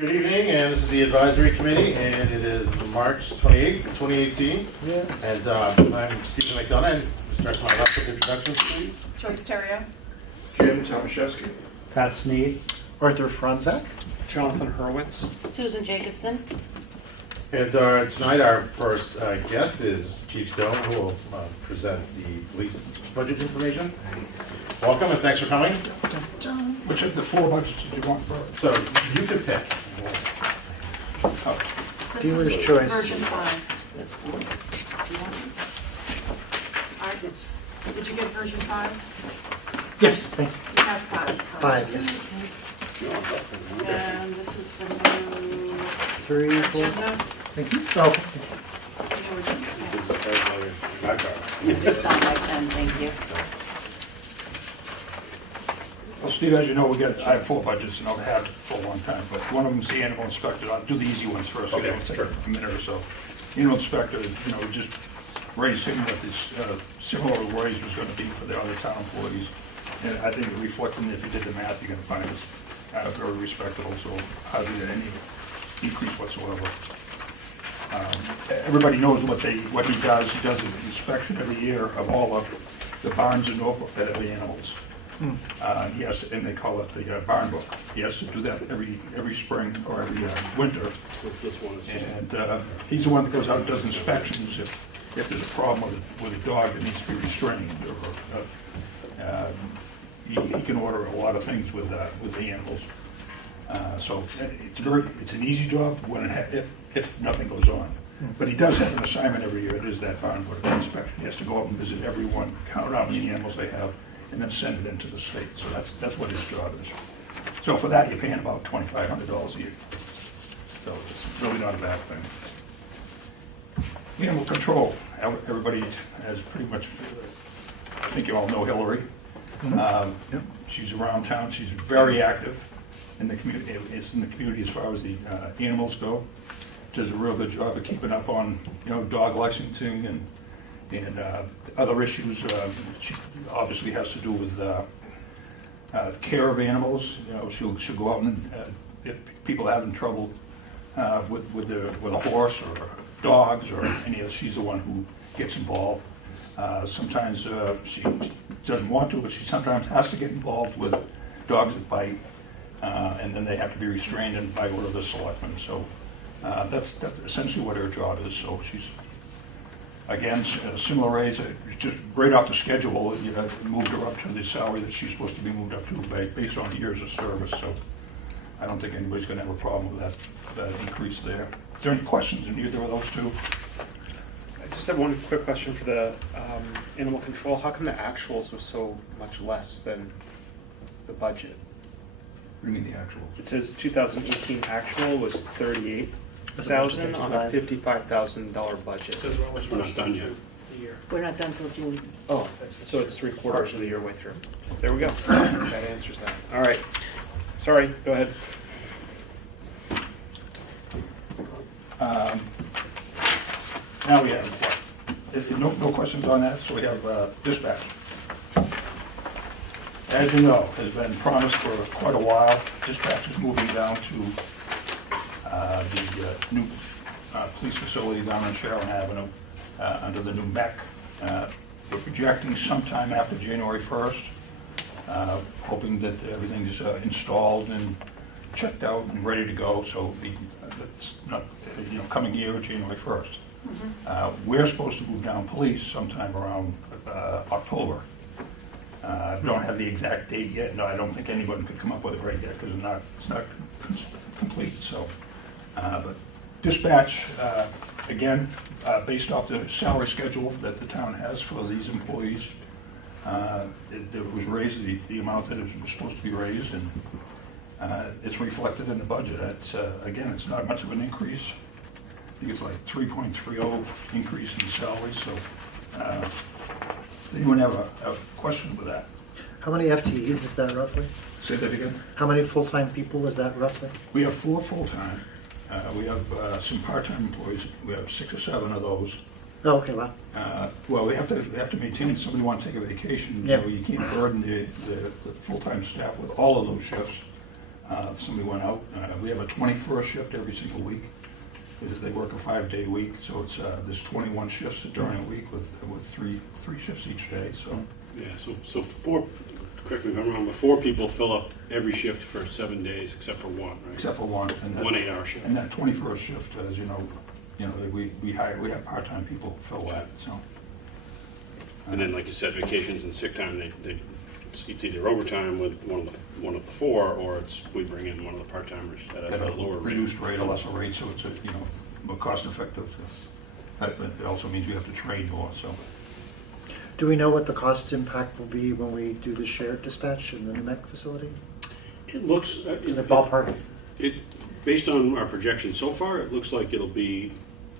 Good evening, and this is the advisory committee, and it is March 28th, 2018. Yes. And I'm Stephen McDonough. Start my left with introductions, please. Joyce Terrio. Jim Tomaszewski. Pat Sneed. Arthur Franzak. Jonathan Hurwitz. Susan Jacobson. And tonight, our first guest is Chief Stone, who will present the police budget information. Welcome, and thanks for coming. Which of the four budgets did you want first? So you can pick. This Dealer's is choice. Version 5. Did you get version 5? Yes, thank you. You have 5. 5, yes. And this is the new 3, 4. agenda. Thank you. Oh, New agenda. You just got my pen, thank you. Well, Steve, as you know, I have four budgets, and I've had for a long time, but one of them is the animal inspector. I'll do the easy ones first, so Okay, it'll take sure. a minute or so. Animal inspector, just raised him what this similar raise was gonna be for the other town employees. And I think reflecting, if you did the math, you're gonna find this very respectable, so hardly any decrease whatsoever. Everybody knows what he does. He does an inspection every year of all of the barns in Norfolk that have the animals. Yes, and they call it the barn book. He has to do that every spring or every winter. And he's the one that goes out and does inspections if there's a problem with a dog that needs to be restrained. Or he can order a lot of things with the animals. So it's an easy job if nothing goes on. But he does have an assignment every year. It is that barn board inspection. He has to go out and visit everyone, count out how many animals they have, and then send it into the state. So that's what his job is. So for that, you're paying about $2,500 a year. So it's really not a bad thing. Animal control. Everybody has pretty much, I think you all know Hillary. Yep. She's around town. She's very active in the community. It's in the community as far as the animals go. Does a real good job of keeping up on, dog licensing and other issues. She obviously has to do with care of animals. She'll go out and if people are having trouble with a horse or dogs or any of, she's the one who gets involved. Sometimes she doesn't want to, but she sometimes has to get involved with dogs that bite, and then they have to be restrained and by order of the selectmen. So that's essentially what her job is. So she's, again, a similar raise, just right off the schedule, moved her up to the salary that she's supposed to be moved up to based on years of service. So I don't think anybody's going to have a problem with that increase there. Is there any questions in either of those two? I just have one quick question for the animal control. How come the actuals was so much less than the budget? What do you mean the actual? It says 2018 actual was 38,000 on a $55,000 budget. We're not done yet. We're not done till June. Oh, so it's 3/4 of the year way through. There we go. That answers that. All right. Sorry, go ahead. Now we have, no questions on that, so we have dispatch. As you know, has been promised for quite a while. Dispatch is moving down to the new police facility down on Sharon Avenue under the new MEC. We're projecting sometime after January 1st, hoping that everything's installed and checked out and ready to go, so it's not, coming year, January 1st. We're supposed to move down police sometime around October. Don't have the exact date yet. No, I don't think anyone could come up with it right yet because it's not complete. So, but dispatch, again, based off the salary schedule that the town has for these employees, it was raised the amount that it was supposed to be raised, and it's reflected in the budget. It's again, it's not much of an increase. I think it's like 3.30 increase in salary. So, does anyone have a question with that? how many FTEs is that roughly? Say that again. How many full-time people is that roughly? We have 4 full-time. We have some part-time employees. We have 6 or 7 of those. Oh, okay, wow. Well, we have to maintain, if somebody wants to take a vacation, Yeah. you can't burden the full-time staff with all of those shifts. If somebody went out, we have a 21st shift every single week. They work a 5-day week, so it's, there's 21 shifts during a week with three shifts each day, so. Yeah, so four, correct me if I'm wrong, but 4 people fill up every shift for 7 days, except for one, right? Except for one. And that- 1 8-hour shift. And that 21st shift, as you know, we have part-time people fill that, so. And then, like you said, vacations and sick time, it's either overtime with one of the 4, or we bring in one of the part-timers at At a a lower rate. reduced rate, a lesser rate, so it's, more cost-effective. But it also means we have to train more, so. Do we know what the cost impact will be when we do the shared dispatch in the New Mexico facility? It looks, In the ballpark? based on our projections so far, it looks like it'll be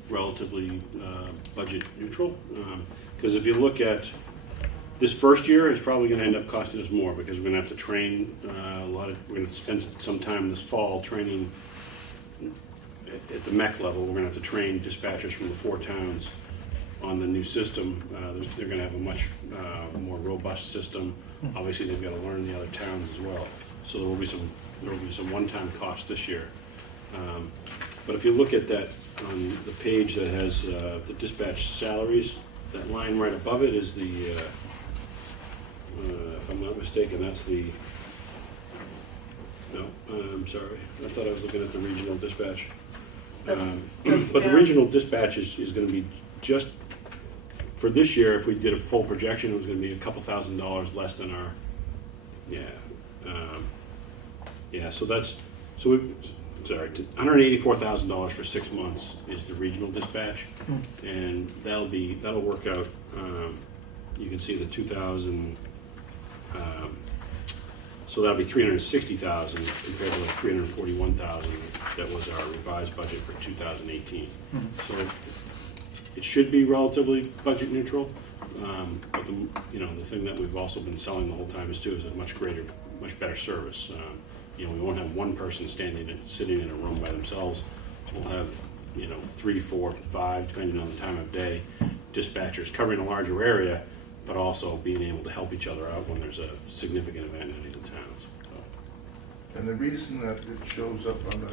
relatively budget neutral. Because if you look at this first year, it's probably going to end up costing us more because we're going to have to train we're going to spend some time this fall training at the MEC level. We're going to have to train dispatchers from the 4 towns on the new system. They're going to have a much more robust system. Obviously, they've got to learn the other towns as well. So there will be some one-time costs this year. But if you look at that on the page that has the dispatch salaries, that line right above it is the, if I'm not mistaken, that's the, no, I'm sorry. I thought I was looking at the regional dispatch. But the regional dispatch is going to be just, for this year, if we did a full projection, it was going to be a couple $1,000s less than our, so that's, $184,000 for 6 months is the regional dispatch, and that'll work out. You can see the 2,000. So that'll be 360,000 compared to the 341,000 that was our revised budget for 2018. So it should be relatively budget neutral. But the thing that we've also been selling the whole time is a much better service. We won't have one person sitting in a room by themselves. We'll have 3, 4, 5, depending on the time of day, dispatchers covering a larger area, but also being able to help each other out when there's a significant event in any of the towns. So. And the reason that it shows up on the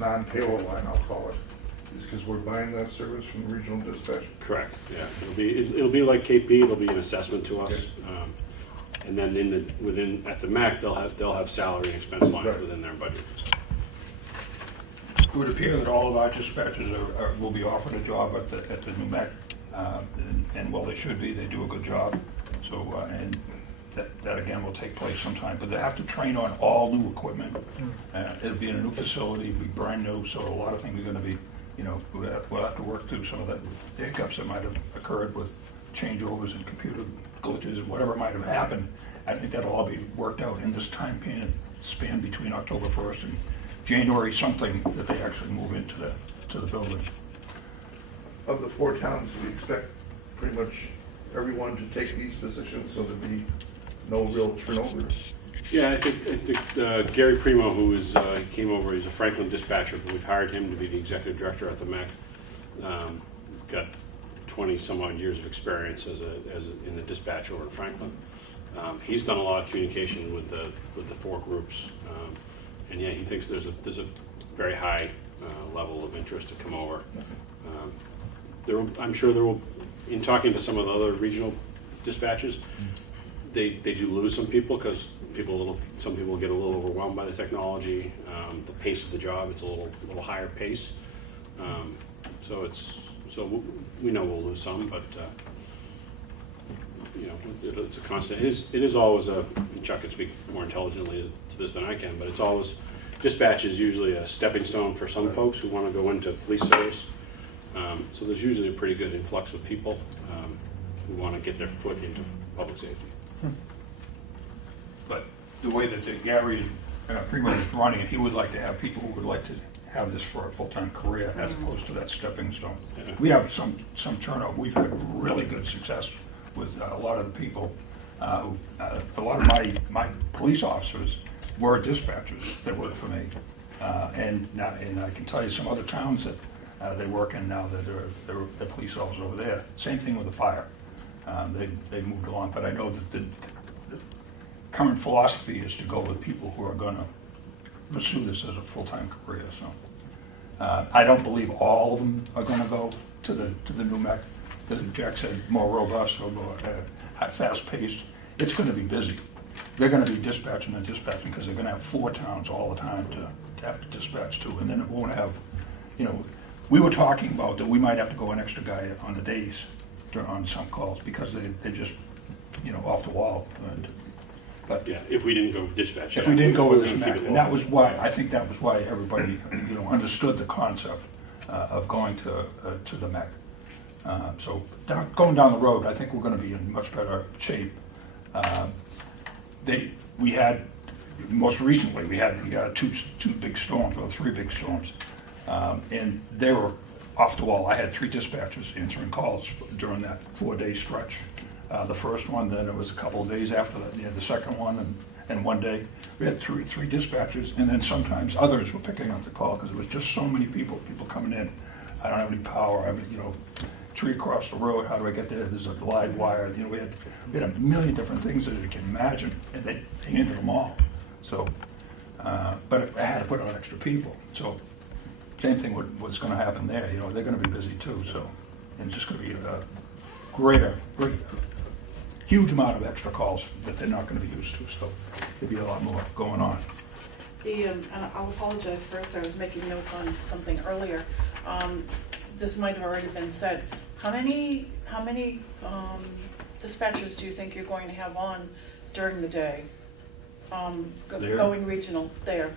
non-payroll line, I'll call it, is because we're buying that service from regional dispatch? Correct, yeah. It'll be like KP, it'll be an assessment to us. And then at the MAC, they'll have salary and expense lines Right. within their budget. It would appear that all of our dispatchers will be offered a job at the New Mexico, and while they should be, they do a good job. So, and that again will take place sometime, but they have to train on all new equipment. It'll be in a new facility, it'll be brand new, so a lot of things are gonna be, we'll have to work through some of the hiccups that might have occurred with changeovers and computer glitches, whatever might have happened. I think that'll all be worked out in this time span between October 1st and January something that they actually move into the building. Of the 4 towns, we expect pretty much everyone to take these positions, so there'll be no real turnover. Yeah, I think Gary Primo, who came over, he's a Franklin dispatcher, but we've hired him to be the executive director at the MEC. Got 20 some odd years of experience in the dispatch over in Franklin. He's done a lot of communication with the 4 groups, and yeah, he thinks there's a very high level of interest to come over. I'm sure there will, in talking to some of the other regional dispatches, they do lose some people because some people get a little overwhelmed by the technology, the pace of the job. It's a little higher pace, so we know we'll lose some, but it's a constant. It is always Chuck can speak more intelligently to this than I can, but it's always, dispatch is usually a stepping stone for some folks who want to go into police service. So there's usually a pretty good influx of people who want to get their foot into public safety. But the way that Gary Primo is running it, he would like to have people who would like to have this for a full-time career as opposed to that stepping stone. Yeah. We have some turnover. We've had really good success with a lot of the people. A lot of my police officers were dispatchers that worked for me. And I can tell you some other towns that they work in now that they're police officers over there. Same thing with the fire. They moved along, but I know that the current philosophy is to go with people who are gonna pursue this as a full-time career, so. I don't believe all of them are gonna go to the new mech, because Jack said more robust or more fast-paced. It's gonna be busy. They're gonna be dispatching because they're gonna have 4 towns all the time to have to dispatch to, and then it won't have, you know, we were talking about that we might have to go an extra guy on the days on some calls because they're just, you know, off the wall. But Yeah, if we didn't go dispatch. if we didn't go with this We're gonna mech, keep it and that local. was why, I think that was why everybody, you know, understood the concept of going to the mech. So going down the road, I think we're gonna be in much better shape. We had, most recently, we had two big storms, or 3 big storms. And they were off the wall. I had 3 dispatchers answering calls during that 4-day stretch. The first one, then it was a couple of days after that, you had the second one, and 1 day. We had three dispatchers, and then sometimes others were picking up the call, because there was just so many people coming in. I don't have any power, I mean, you know, tree across the road, how do I get there? There's a live wire, you know, we had a million different things that you can imagine, and they handled them all. So, but I had to put on extra people, so same thing what's gonna happen there, you know, they're gonna be busy too, so, and it's just gonna be a great, huge amount of extra calls that they're not gonna be used to, so there'll be a lot more going on. And I'll apologize first, I was making notes on something earlier. This might have already been said. How many dispatchers do you think you're going to have on during the day? There? Going regional, there.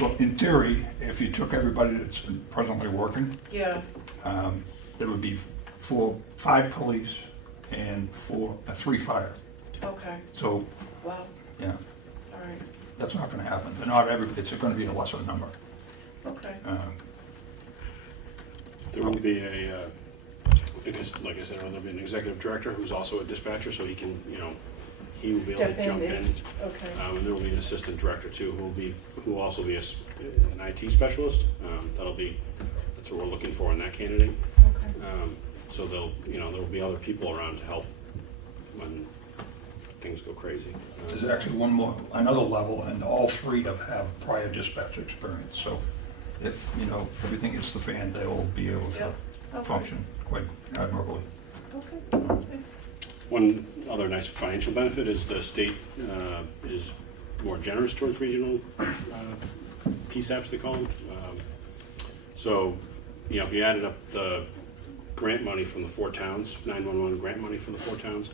Well, in theory, if you took everybody that's presently working, Yeah, there would be 5 police and 3 fire. okay, So, wow, yeah, all right, that's not gonna happen. They're not it's gonna be a lesser number. okay. There will be because, like I said, there'll be an executive director who's also a dispatcher, so he can, you know, he will be able Step to in jump in. if, okay, And there will be an assistant director too, who will also be an IT specialist. That's what we're looking for in that candidate. okay. So there'll be other people around to help when things go crazy. There's actually another level, and all 3 have prior dispatch experience, so if, you know, everything hits the fan, they will be able to Yep. Okay. function quite admirably. Okay. One other nice financial benefit is the state is more generous towards regional PSAPs, they call them. So, you know, if you added up the grant money from the 4 towns, 911 grant money from the 4 towns,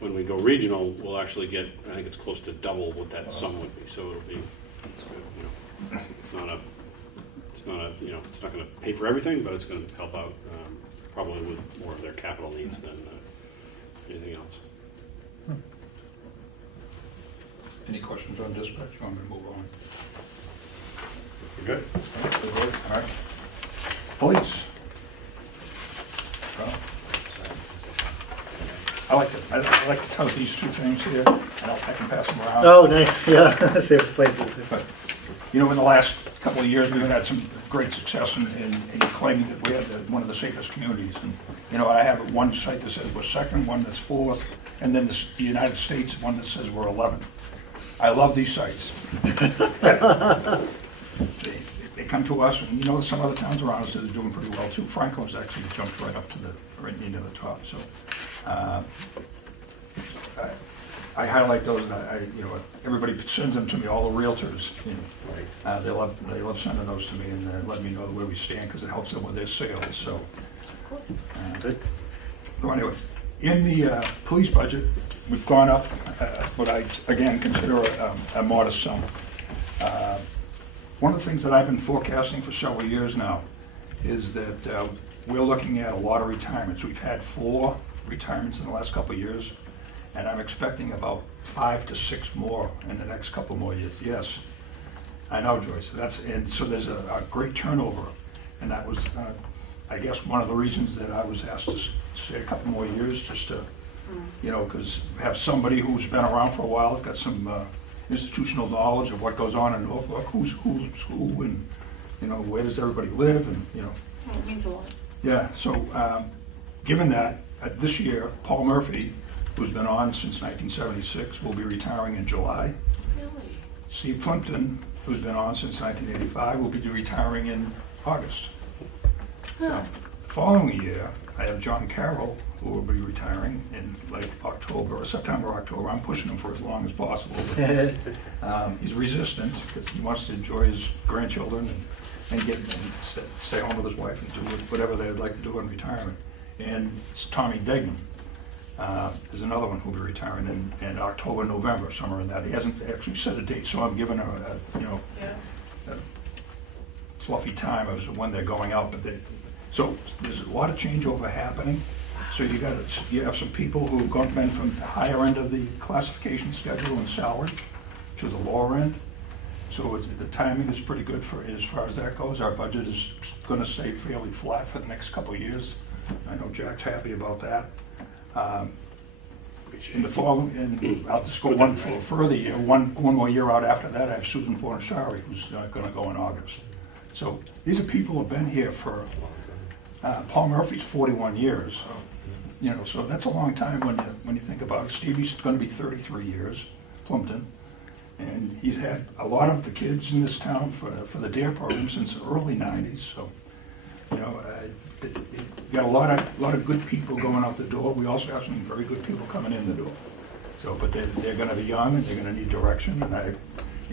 when we go regional, we'll actually get, I think it's close to double what that sum would be. So it'll be, you know, it's not going to pay for everything, but it's going to help out probably with more of their capital needs than anything else. Any questions on dispatch? You want me to move on? You're good? All right. Police. Well, I like to tell these 2 things here, and I can pass them around. Oh, nice, yeah, safe places. But, you know, in the last couple of years, we've had some great success in claiming that we have one of the safest communities. And, you know, I have one site that says we're 2nd, one that's 4th, and then the United States, one that says we're 11th. I love these sites. They come to us, and you know, some other towns around us that are doing pretty well too. Franklin's actually jumped right up to right into the top, so. I highlight those, and you know, everybody sends them to me, all the realtors, you know. They love sending those to me and letting me know where we stand, because it helps them with their sales, so. Good. So anyway, in the police budget, we've gone up what I, again, consider a modest sum. One of the things that I've been forecasting for several years now is that we're looking at a lot of retirements. We've had 4 retirements in the last couple of years, and I'm expecting about 5 to 6 more in the next couple more years. Yes, I know, Joyce. And so there's a great turnover, and that was, I guess, one of the reasons that I was asked to stay a couple more years, just to, you know, because have somebody who's been around for a while, got some institutional knowledge of what goes on in Norfolk, who's who, and, you know, where does everybody live, and, you know. It means a lot. Yeah, so given that, this year, Paul Murphy who's been on since 1976, will be retiring in July. Really? Steve Plimpton, who's been on since 1985, will be retiring in August. So, following year, I have John Carroll, who will be retiring in like October, or September, October. I'm pushing him for as long as possible. But, he's resistant because he wants to enjoy his grandchildren and stay home with his wife and do whatever they'd like to do in retirement. And it's Tommy Degnan. There's another one who'll be retiring in October, November, somewhere in that. He hasn't actually set a date, so I'm giving a Yeah. fluffy time as to when they're going out, but so there's a lot of changeover happening. So you have some people who've been from the higher end of the classification schedule and salary to the lower end. So the timing is pretty good for, as far as that goes. Our budget is gonna stay fairly flat for the next couple of years. I know Jack's happy about that. In the fall, and I'll just go one further year, one more year out after that, I have Susan Fornashari, who's gonna go in August. So these are people who've been here for, Paul Murphy's 41 years. So that's a long time when you think about it. Stevie's gonna be 33 years, Plimpton. And he's had a lot of the kids in this town for the DARE program since the early 90s, so, got a lot of good people going out the door. We also have some very good people coming in the door. So, but they're gonna be young and they're gonna need direction, and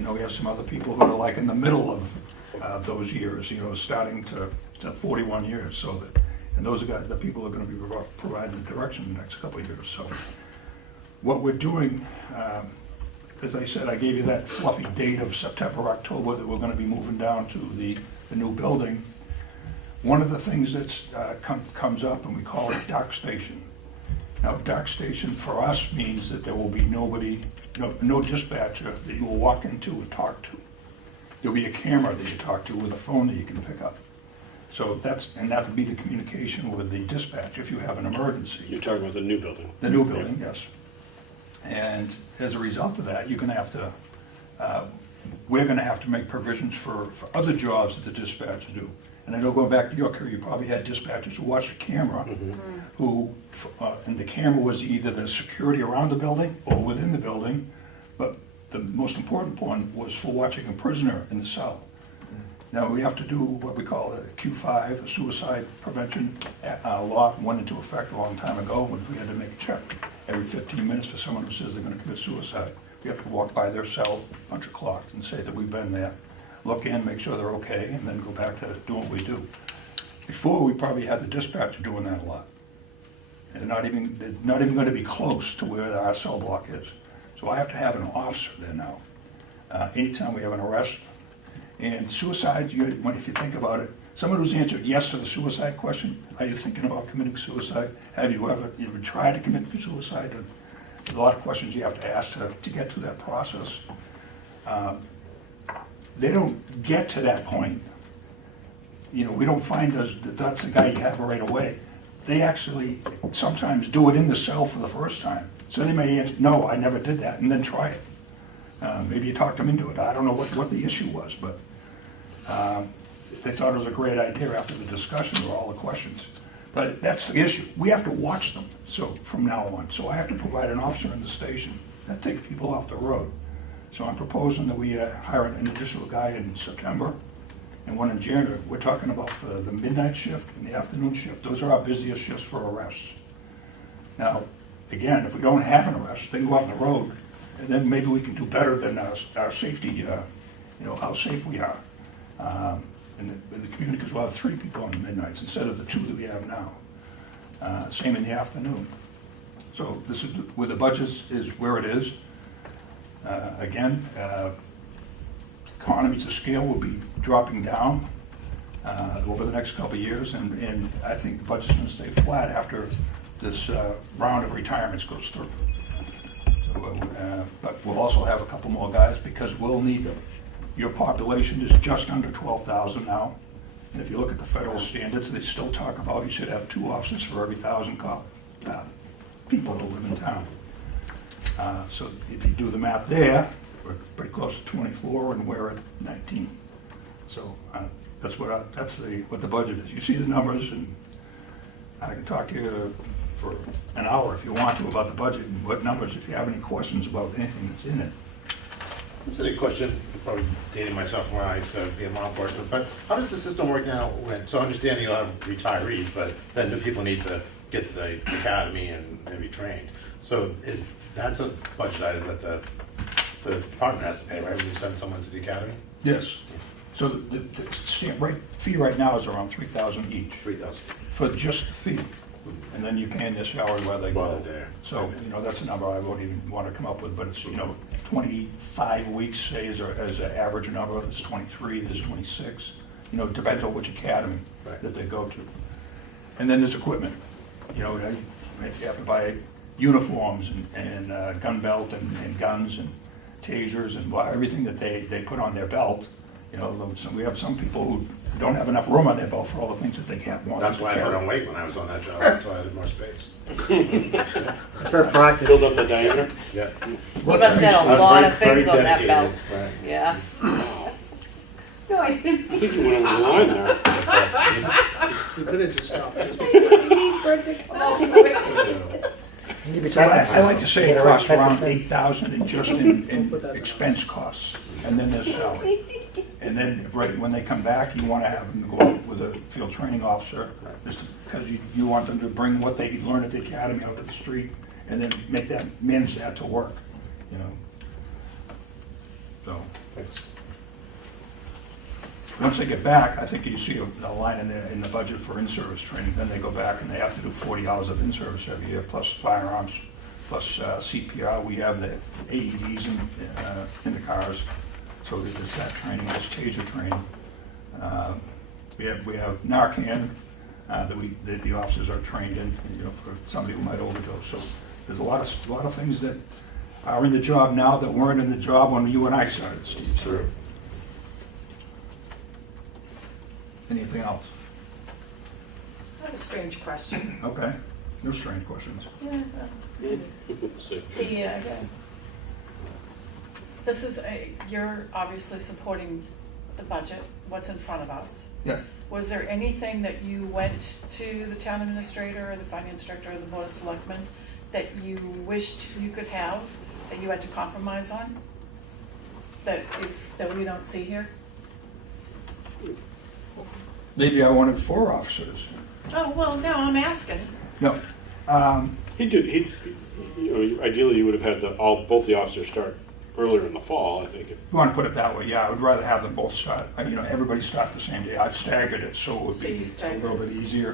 we have some other people who are like in the middle of those years, starting to 41 years, so that, and those are the people who are gonna be providing the direction in the next couple of years. So what we're doing, as I said, I gave you that fluffy date of September, October, that we're gonna be moving down to the new building. One of the things that's comes up, and we call it dark station. Now, dark station for us means that there will be nobody, no dispatcher that you will walk into and talk to. There'll be a camera that you talk to with a phone that you can pick up. So that would be the communication with the dispatch if you have an emergency. You're talking about the new building? The new building, yes. And as a result of that, we're gonna have to make provisions for other jobs that the dispatchers do. And I know going back to your career, you probably had dispatchers who watched the camera, and the camera was either the security around the building or within the building, but the most important one was for watching a prisoner in the cell. Now, we have to do what we call a Q5, a suicide prevention law, went into effect a long time ago, when we had to make a check every 15 minutes for someone who says they're gonna commit suicide. We have to walk by their cell, punch a clock, and say that we've been there, look in, make sure they're okay, and then go back to doing what we do. Before, we probably had the dispatcher doing that a lot. And they're not even gonna be close to where our cell block is. So I have to have an officer there now. Anytime we have an arrest, and suicide, if you think about it, someone who's answered yes to the suicide question, are you thinking about committing suicide? Have you ever tried to commit suicide? There's a lot of questions you have to ask to get to that process. They don't get to that point. We don't find that's the guy you have right away. They actually sometimes do it in the cell for the first time. So they may answer, no, I never did that, and then try it. Maybe you talked them into it. I don't know what the issue was, but they thought it was a great idea after the discussion with all the questions. But that's the issue. We have to watch them from now on. So I have to provide an officer in the station. That takes people off the road. So I'm proposing that we hire an additional guy in September and one in January. We're talking about for the midnight shift and the afternoon shift. Those are our busiest shifts for arrests. Now, again, if we don't have an arrest, they go out on the road, and then maybe we can do better than our safety, how safe we are. And the community, because we'll have 3 people on the midnights instead of the 2 that we have now. Same in the afternoon. So this is where the budget is where it is. Again, economies of scale will be dropping down over the next couple of years, and I think the budget's going to stay flat after this round of retirements goes through. So, but we'll also have a couple more guys because we'll need them. Your population is just under 12,000 now, and if you look at the federal standards, they still talk about you should have 2 officers for every 1,000 people who live in town. So if you do the math there, we're pretty close to 24, and we're at 19. So that's what the budget is. You see the numbers, and I can talk to you for an hour if you want to about the budget and what numbers, if you have any questions about anything that's in it. This is a question, I'm probably dating myself from when I used to be in law enforcement, but how does the system work now when, so I understand you'll have retirees, but then new people need to get to the academy and be trained. So that's a budget item that the department has to pay, right, when you send someone to the academy? Yes. So the fee right now is around $3,000 each 3,000. for just the fee. And then you're paying their salary while they While go. they're there. So, that's a number I won't even want to come up with, but it's, 25 weeks, say, as an average number. There's 23, there's 26. It depends on which academy Right. that they go to. And then there's equipment. If you have to buy uniforms and gun belt and guns and tasers and everything that they put on their belt. We have some people who don't have enough room on their belt for all the things that they can't want. That's why I put on weight when I was on that job, so I had more space. It's very proactive. Build up the diameter. Yeah. You must have I a was lot very- of things very on that belt. dedicated, right. Yeah. No, I didn't. I think you went over the line there. You could have just stopped just Need for it to come out. You need to be So I technical. like to say You it gotta costs respect around the $8,000 in just in expense costs, and then there's salary. And then, right when they come back, you want to have them go out with a field training officer, just because you want them to bring what they learn at the academy out to the street, and then manage that to work, So, Thanks. once they get back, I think you see a line in the budget for in-service training, then they go back and they have to do 40 hours of in-service every year, plus firearms, plus CPR. We have the AEDs in the cars, so there's that training, there's taser training. We have Narcan that the officers are trained in, for somebody who might overdose. So there's a lot of things that are in the job now that weren't in the job when you and I started, Steve. Sure. Anything else? I have a strange question. Okay, no strange questions. Yeah. See. This is, you're obviously supporting the budget, what's in front of us. Yeah. Was there anything that you went to the town administrator or the finance director or the board of selectmen that you wished you could have, that you had to compromise on? That we don't see here? Maybe I wanted 4 officers. Oh, well, no, I'm asking. No. Ideally, you would have had both the officers start earlier in the fall, I think. You want to put it that way, yeah, I would rather have them both start, everybody start the same day. I've staggered it so it would So be you a staggered. little bit easier,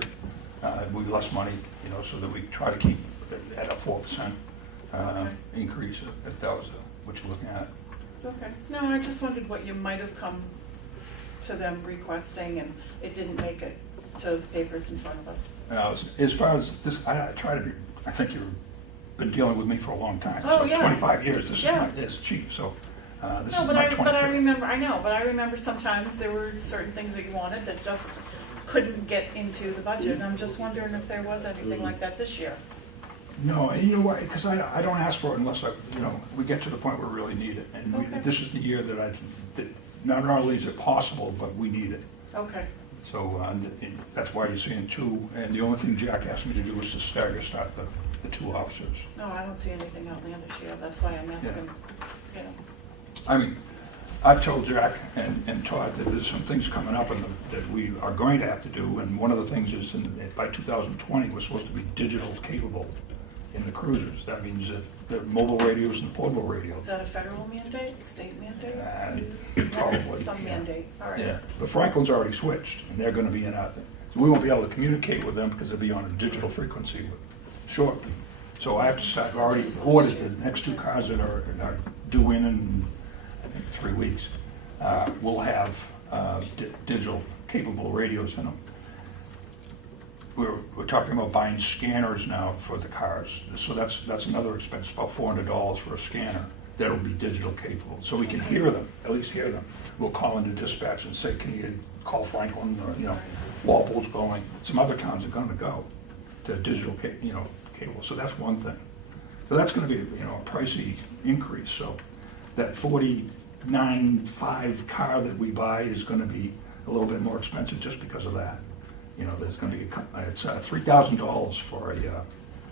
with less money, so that we try to keep it at a 4% Okay. increase, if that was what you're looking at. Okay. No, I just wondered what you might have come to them requesting and it didn't make it to the papers in front of us. As far as this, I try to be, I think you've been dealing with me for a long time. Oh, So yeah. 25 years, this is Yeah. as chief, so this No, is but my I 25th. remember sometimes there were certain things that you wanted that just couldn't get into the budget. And I'm just wondering if there was anything like that this year. No, and you know why? Because I don't ask for it unless we get to the point where we really need it. And Okay. this is the year that not only is it possible, but we need it. Okay. So that's why you're seeing 2. And the only thing Jack asked me to do was to start the 2 officers. No, I don't see anything outlandish here. That's why I'm asking, I mean, I've told Jack and Todd that there's some things coming up that we are going to have to do. And one of the things is by 2020, we're supposed to be digital capable in the cruisers. That means that the mobile radios and the portable Is radios. that a federal mandate, state mandate? Probably. Some yeah. mandate, all right. Yeah, but Franklin's already switched, and they're gonna be in our thing. So we won't be able to communicate with them because they'll be on a digital frequency shortly. So I have to start, I've already ordered the next 2 cars that are due in, I think, 3 weeks. We'll have digital capable radios in them. We're talking about buying scanners now for the cars. So that's another expense, about $400 for a scanner. That'll be digital capable, so we can hear them, at least hear them. We'll call into dispatch and say, can you call Franklin, or, Walpole's going. Some other towns are gonna go to digital cable, so that's one thing. So that's gonna be, a pricey increase, so that 49.5 car that we buy is gonna be a little bit more expensive just because of that. There's gonna be, it's $3,000 for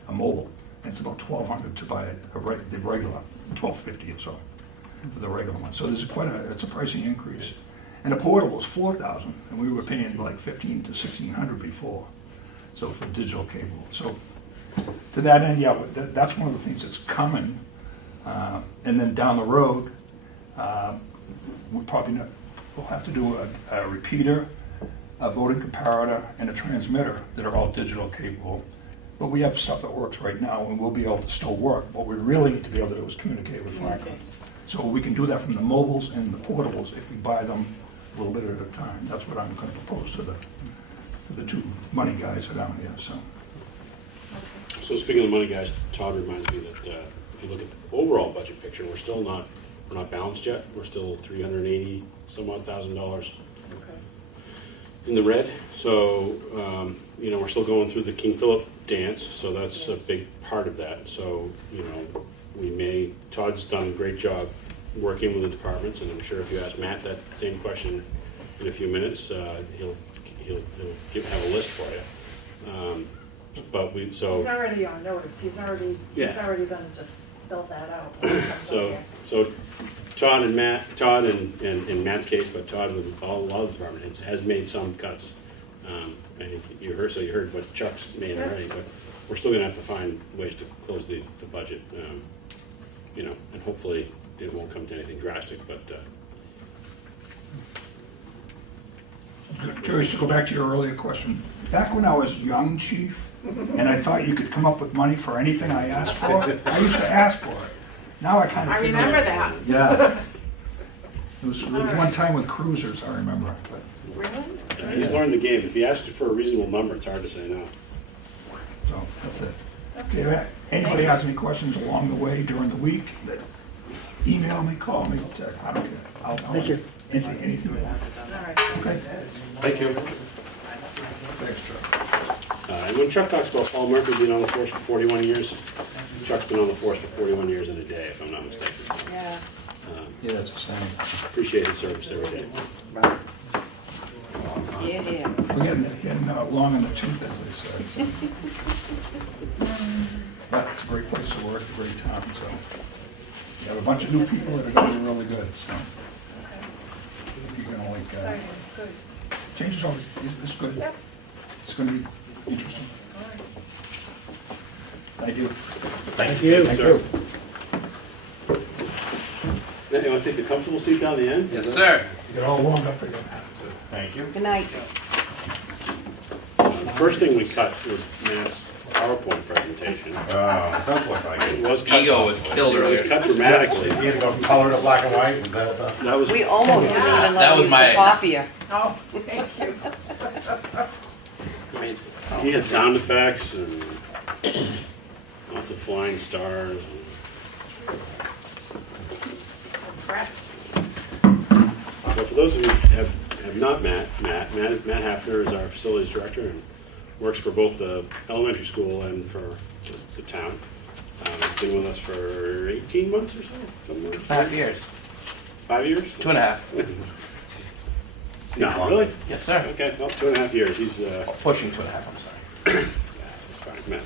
a mobile. And it's about $1,200 to buy the regular, $1,250 or so for the regular one. So there's it's a pricing increase. And the portable is $4,000, and we were paying like $1,500 to $1,600 before. So for digital cable. So to that end, yeah, that's one of the things that's coming. And then down the road, we'll have to do a repeater, a voting comparator, and a transmitter that are all digital capable. But we have stuff that works right now, and we'll be able to still work. What we really need to be able to do is communicate with Franklin. So we can do that from the mobiles and the portables if we buy them a little bit at a time. That's what I'm going to propose to the two money guys that are down here. So speaking of the money, guys, Todd reminds me that if you look at the overall budget picture, we're not balanced yet. We're still $380 some odd thousand in the red. So we're still going through the King Philip dance. So that's a big part of that. So Todd's done a great job working with the departments, and I'm sure if you ask Matt that same question in a few minutes, he'll have a list for you. He's already on notice, he's already gonna just spell that out. when it comes up So Todd and in Matt's case, but Todd with a lot of the department heads has made some cuts. And you heard what Chuck's made already, but we're still gonna have to find ways to close the budget. And hopefully it won't come to anything drastic, but Curious to go back to your earlier question. Back when I was young, chief, and I thought you could come up with money for anything I asked for, I used to ask for it. Now I kind of I figure remember out- that. Yeah. It was one time with cruisers, I remember. But, Really? he's learned the game. If he asks you for a reasonable number, it's hard to say no. so that's it. If anybody has any questions along the way during the week, email me, call me, text, I don't care. I'll Thank you. Anything you want. All right. Okay. Thank you. Thanks, Chuck. And when Chuck talks about Paul Murphy being on the force for 41 years, Chuck's been on the force for 41 years and a day, if I'm not mistaken. Yeah. Yeah, that's the same. Appreciate his service every day. Yeah. We're getting long in the tooth, as they say. So. But it's a great place to work, a great town, so. You have a bunch of new people that are doing really good, so. You're gonna like, Exciting, good. changes always, it's good. Yep. It's gonna be interesting. All right. Thank you. Thank you. Thank you. You want to take the comfortable seat down the end? Yes, sir. Get all warmed up for you. Thank you. Good night. The first thing we cut was Matt's PowerPoint presentation. It does look like It it. was cut, Ego was killed it was earlier. cut dramatically. You had to go from color to black and white, is that what the? That was, We almost didn't even That let was you use my- the copier. Oh, thank you. I mean, he had sound effects and lots of flying stars. Impressed. But for those of you who have not met Matt Hafner is our facilities director and works for both the elementary school and for the town. He's been with us for 18 months or so, somewhere. 2.5 years. 5 years? 2.5. No, really? Yes, sir. Okay, well, 2.5 years. He's Pushing 2.5, I'm sorry. It's fine, Matt,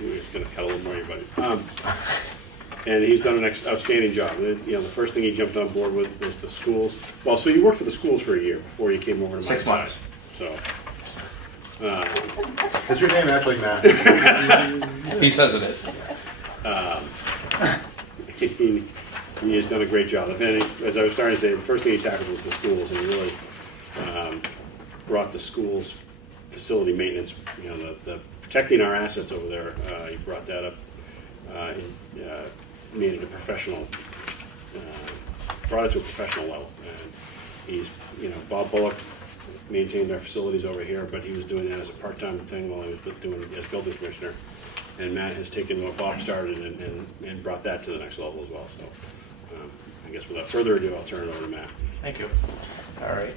we're just gonna cut a little more, buddy. And he's done an outstanding job. The first thing he jumped on board with was the schools. Well, so you worked for the schools for a year before you came over to my 6 side. months. So, Is your name actually Matt? He says it is. he has done a great job. If any, as I was starting to say, the first thing he tackled was the schools, and he really brought the schools' facility maintenance, the protecting our assets over there. He brought that up. Made it a professional, brought it to a professional level. And he's, Bob Bullock maintained our facilities over here, but he was doing that as a part-time thing while he was doing it as building commissioner. And Matt has taken what Bob started and brought that to the next level as well. So I guess without further ado, I'll turn it over to Matt. Thank you. All right.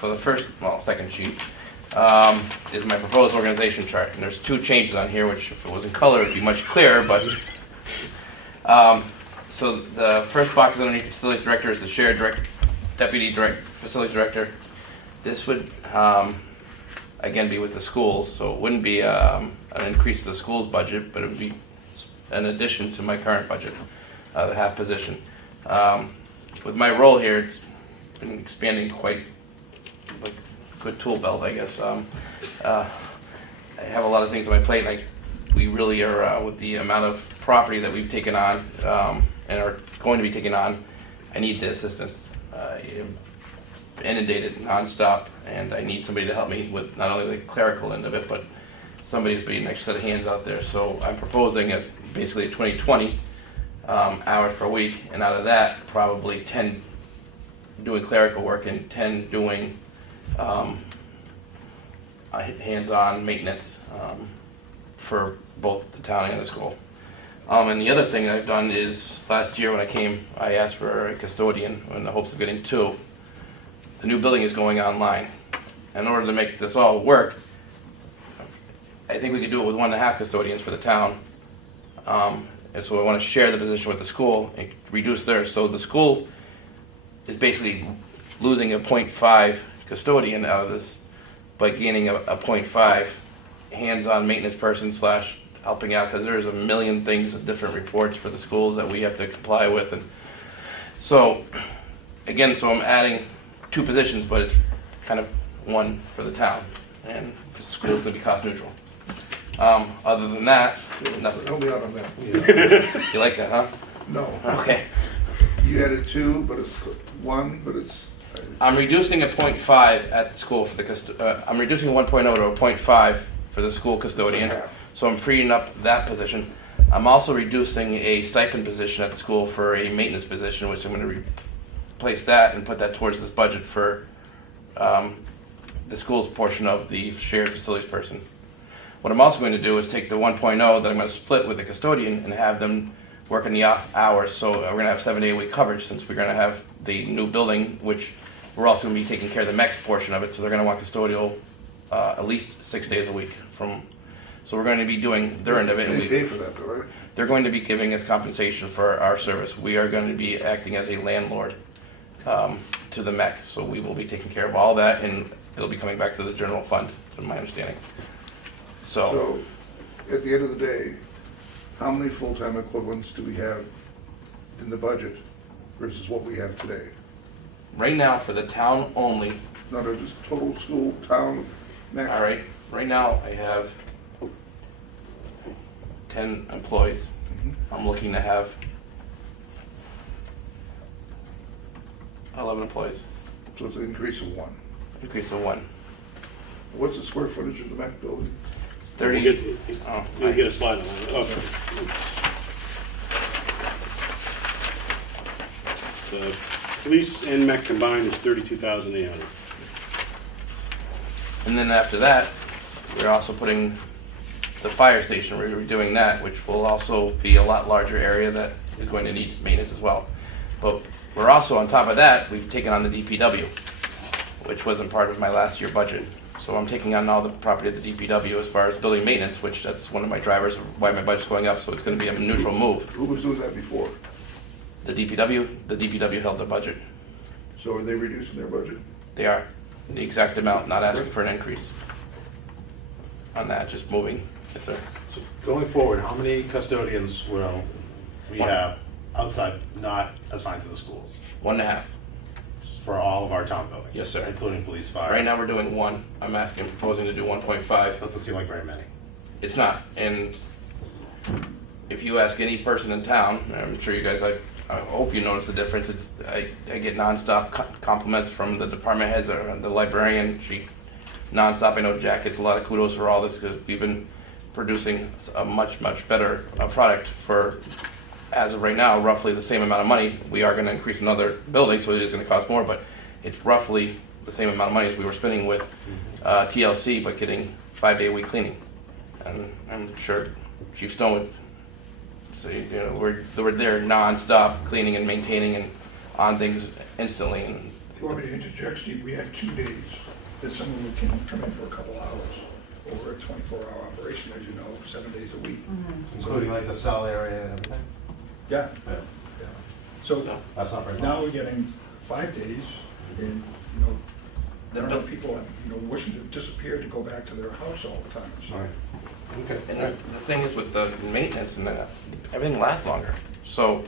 So the second sheet is my proposed organization chart. And there's two changes on here, which if it was in color, it'd be much clearer, but so the first box underneath the facilities director is the shared deputy facilities director. This would again, be with the schools. So it wouldn't be an increase to the school's budget, but it would be an addition to my current budget, the half position. With my role here, it's been expanding quite like a good tool belt, I guess. I have a lot of things on my plate, and we really are, with the amount of property that we've taken on and are going to be taking on, I need the assistance. I'm inundated nonstop, and I need somebody to help me with not only the clerical end of it, but somebody to be an extra set of hands out there. So I'm proposing basically 20 hours per week, and out of that, probably 10 doing clerical work and 10 doing hands-on maintenance for both the town and the school. And the other thing I've done is, last year when I came, I asked for a custodian in the hopes of getting 2. The new building is going online. In order to make this all work, I think we could do it with 1.5 custodians for the town. And so I want to share the position with the school and reduce theirs. So the school is basically losing a 0.5 custodian out of this by gaining a 0.5 hands-on maintenance person / helping out, because there's a million things of different reports for the schools that we have to comply with. And so again, so I'm adding 2 positions, but it's kind of 1 for the town, and the school is going to be cost neutral. Other than that, nothing. Help me out on that. You like that, huh? No. Okay. You added 2, but it's 1, but it's, I'm reducing a 0.5 at the school for the I'm reducing a 1.0 to a 0.5 for the school custodian. So I'm freeing up that position. I'm also reducing a stipend position at the school for a maintenance position, which I'm going to replace that and put that towards this budget for the school's portion of the shared facilities person. What I'm also going to do is take the 1.0 that I'm going to split with the custodian and have them work in the off hours. So we're going to have 7-day-a-week coverage, since we're going to have the new building, which we're also going to be taking care of the MEX portion of it. So they're going to want custodial at least 6 days a week. So we're going to be doing their end of it. they pay for that though, right? They're going to be giving us compensation for our service. We are going to be acting as a landlord to the MEC. So we will be taking care of all that, and it'll be coming back to the general fund, to my understanding. So, at the end of the day, how many full-time equivalents do we have in the budget versus what we have today? Right now, for the town only, Not just total school, town, max? all right, right now I have 10 employees. I'm looking to have 11 employees, So it's an increase of 1. increase of 1. What's the square footage of the Mac building? It's 30. You'll get a slide on that. Okay. The police and MEC combined is 32,800. And then after that, we're also putting the fire station, we're redoing that, which will also be a lot larger area that is going to need maintenance as well. But we're also, on top of that, we've taken on the DPW, which wasn't part of my last year budget. So I'm taking on all the property of the DPW as far as building maintenance, which that's one of my drivers of why my budget's going up, so it's going to be a neutral move. Who was doing that before? The DPW held the budget. So are they reducing their budget? They are, the exact amount, not asking for an increase on that, just moving. Yes, sir. So going forward, how many custodians will we 1. have outside, not assigned to the schools, 1.5. for all of our town buildings? Yes, sir. Including police, fire? Right now, we're doing 1. I'm proposing to do 1.5. Doesn't seem like very many. It's not, and if you ask any person in town, I'm sure you guys, I hope you notice the difference. I get nonstop compliments from the department heads, or the librarian. She nonstop. I know Jack gets a lot of kudos for all this, because we've been producing a much better product for, as of right now, roughly the same amount of money. We are going to increase another building, so it is going to cost more, but it's roughly the same amount of money as we were spending with TLC, but getting 5-day-a-week cleaning. And I'm sure Chief Stone would say, you know, we're there non-stop cleaning and maintaining and on things instantly. And If you want me to interject, Steve, we had 2 days that someone can come in for a couple hours over a 24-hour operation, as you know, 7 days a week. Including like the cell area and everything? Yeah. Yeah. Yeah. So That's not very much. now we're getting 5 days, and, you know, there are people, you know, wishing to disappear to go back to their house all the time, so. Right. Okay. And the thing is with the maintenance and that, everything lasts longer. So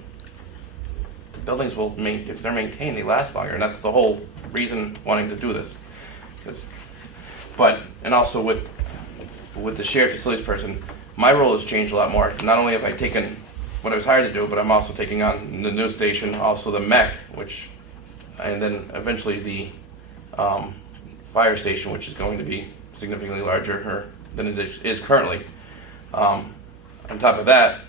the buildings will, if they're maintained, they last longer, and that's the whole reason wanting to do this. But, and also with the shared facilities person, my role has changed a lot more. Not only have I taken what I was hired to do, but I'm also taking on the news station, also the mech, and then eventually the fire station, which is going to be significantly larger than it is currently. On top of that,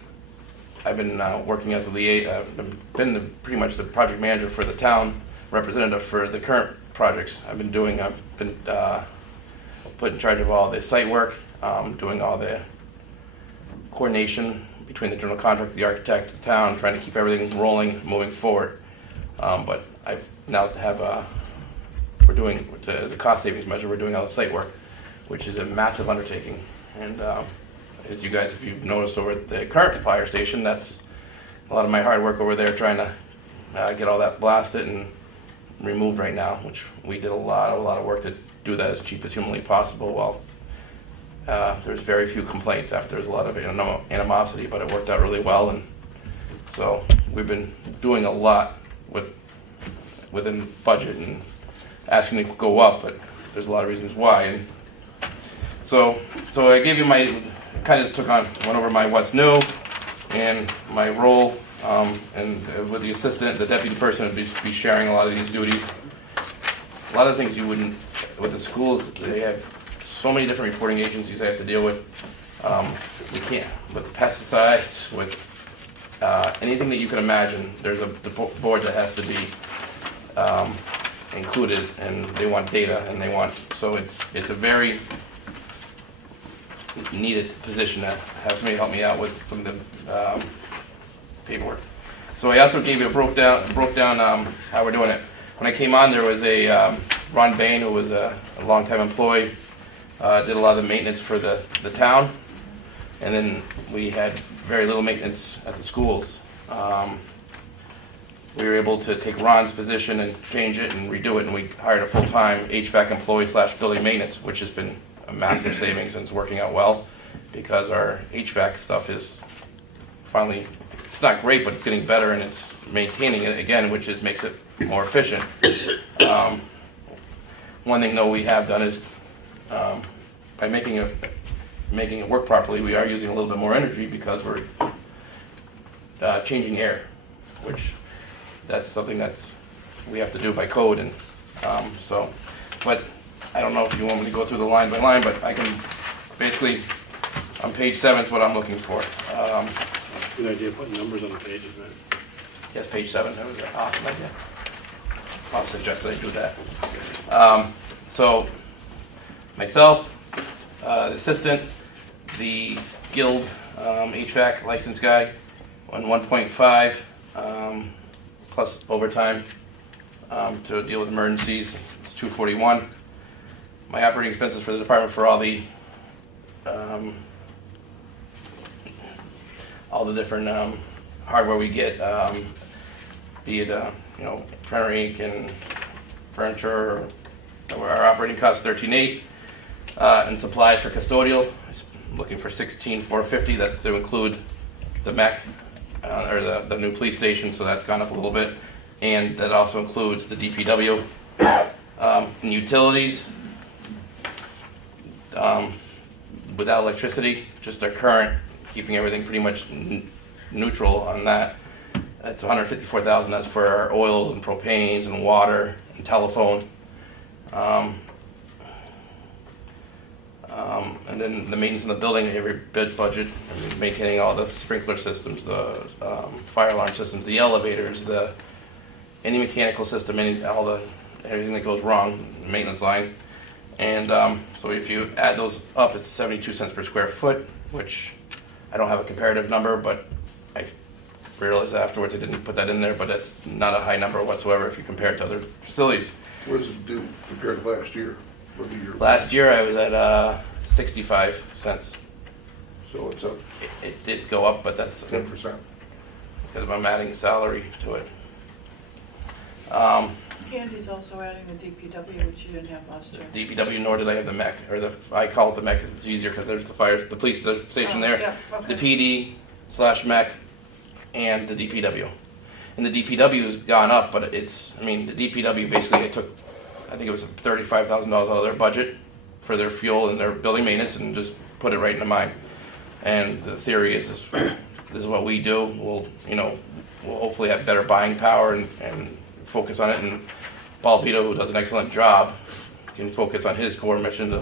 I've been working as pretty much the project manager for the town representative for the current projects. I've been put in charge of all the site work, doing all the coordination between the general contractor, the architect, the town, trying to keep everything rolling, moving forward. But I now have we're doing, as a cost savings measure, we're doing all the site work, which is a massive undertaking. And as you guys, if you've noticed over at the current fire station, that's a lot of my hard work over there trying to get all that blasted and removed right now, which we did a lot of work to do that as cheap as humanly possible. Well, there's very few complaints after there's a lot of animosity, but it worked out really well. And so we've been doing a lot within budget and asking to go up, but there's a lot of reasons why. And so I gave you kind of just went over my what's new and my role, and with the assistant, the deputy person would be sharing a lot of these duties. A lot of things you wouldn't, with the schools, they have so many different reporting agencies they have to deal with. We can't, with pesticides, with anything that you can imagine, there's a board that has to be included, and they want data, and so it's a very needed position to have somebody help me out with some of the paperwork. So I also gave you broke down how we're doing it. When I came on, there was a Ron Bain, who was a longtime employee, did a lot of the maintenance for the town, and then we had very little maintenance at the schools. We were able to take Ron's position and change it and redo it, and we hired a full-time HVAC employee / building maintenance, which has been a massive savings and it's working out well, because our HVAC stuff is finally, it's not great, but it's getting better, and it's maintaining it again, which makes it more efficient. One thing though we have done is, by making it work properly, we are using a little bit more energy because we're changing air, which that's something that we have to do by code. And but I don't know if you want me to go through the line by line, but I can basically, on page 7 is what I'm looking for. Good idea, putting numbers on the pages, man. Yes, page 7, that was an awesome idea. I'll suggest that I do that. So myself, the assistant, the skilled HVAC licensed guy, on 1.5 plus overtime to deal with emergencies. It's 241. My operating expenses for the department for all the different hardware we get, be it printer ink and furniture. Our operating costs $13,800, and supplies for custodial. I'm looking for $16,450. That's to include the mech or the new police station, so that's gone up a little bit, and that also includes the DPW and utilities. Without electricity, just our current, keeping everything pretty much neutral on that. That's $154,000. That's for our oils and propanes and water and telephone. And then the maintenance in the building, every bid budget, maintaining all the sprinkler systems, the fire alarm systems, the elevators, any mechanical system, everything that goes wrong, maintenance line. And so if you add those up, it's 72 cents per square foot, which I don't have a comparative number, but I realized afterwards I didn't put that in there, but it's not a high number whatsoever if you compare it to other facilities. What does it do compared to last year? Or the year? Last year I was at 65 cents. So it's up It did go up, but that's 10%. because I'm adding salary to it. Candy's also adding the DPW, which you didn't have last year. DPW, nor did I have the MEC, or I call it the MEC because it's easier, because there's the police station Oh, there, yeah, the okay. PD/MEC, and the DPW. And the DPW has gone up, but the DPW basically, I think it was $35,000 out of their budget for their fuel and their building maintenance, and just put it right into mine. And the theory is this is what we do. We'll hopefully have better buying power and focus on it. And Paul Vito, who does an excellent job, can focus on his core mission.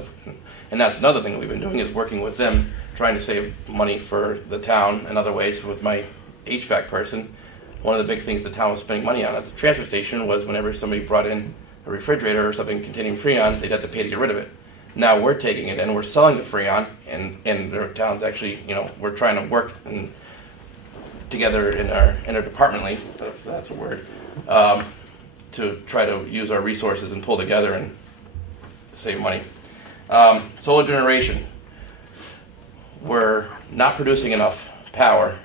And that's another thing that we've been doing, is working with them, trying to save money for the town in other ways. With my HVAC person, one of the big things the town was spending money on at the transfer station was whenever somebody brought in a refrigerator or something containing Freon, they'd have to pay to get rid of it. Now we're taking it and we're selling the Freon, and their town's actually, we're trying to work together interdepartmentally, if that's a word, to try to use our resources and pull together and save money. Solar generation. We're not producing enough power.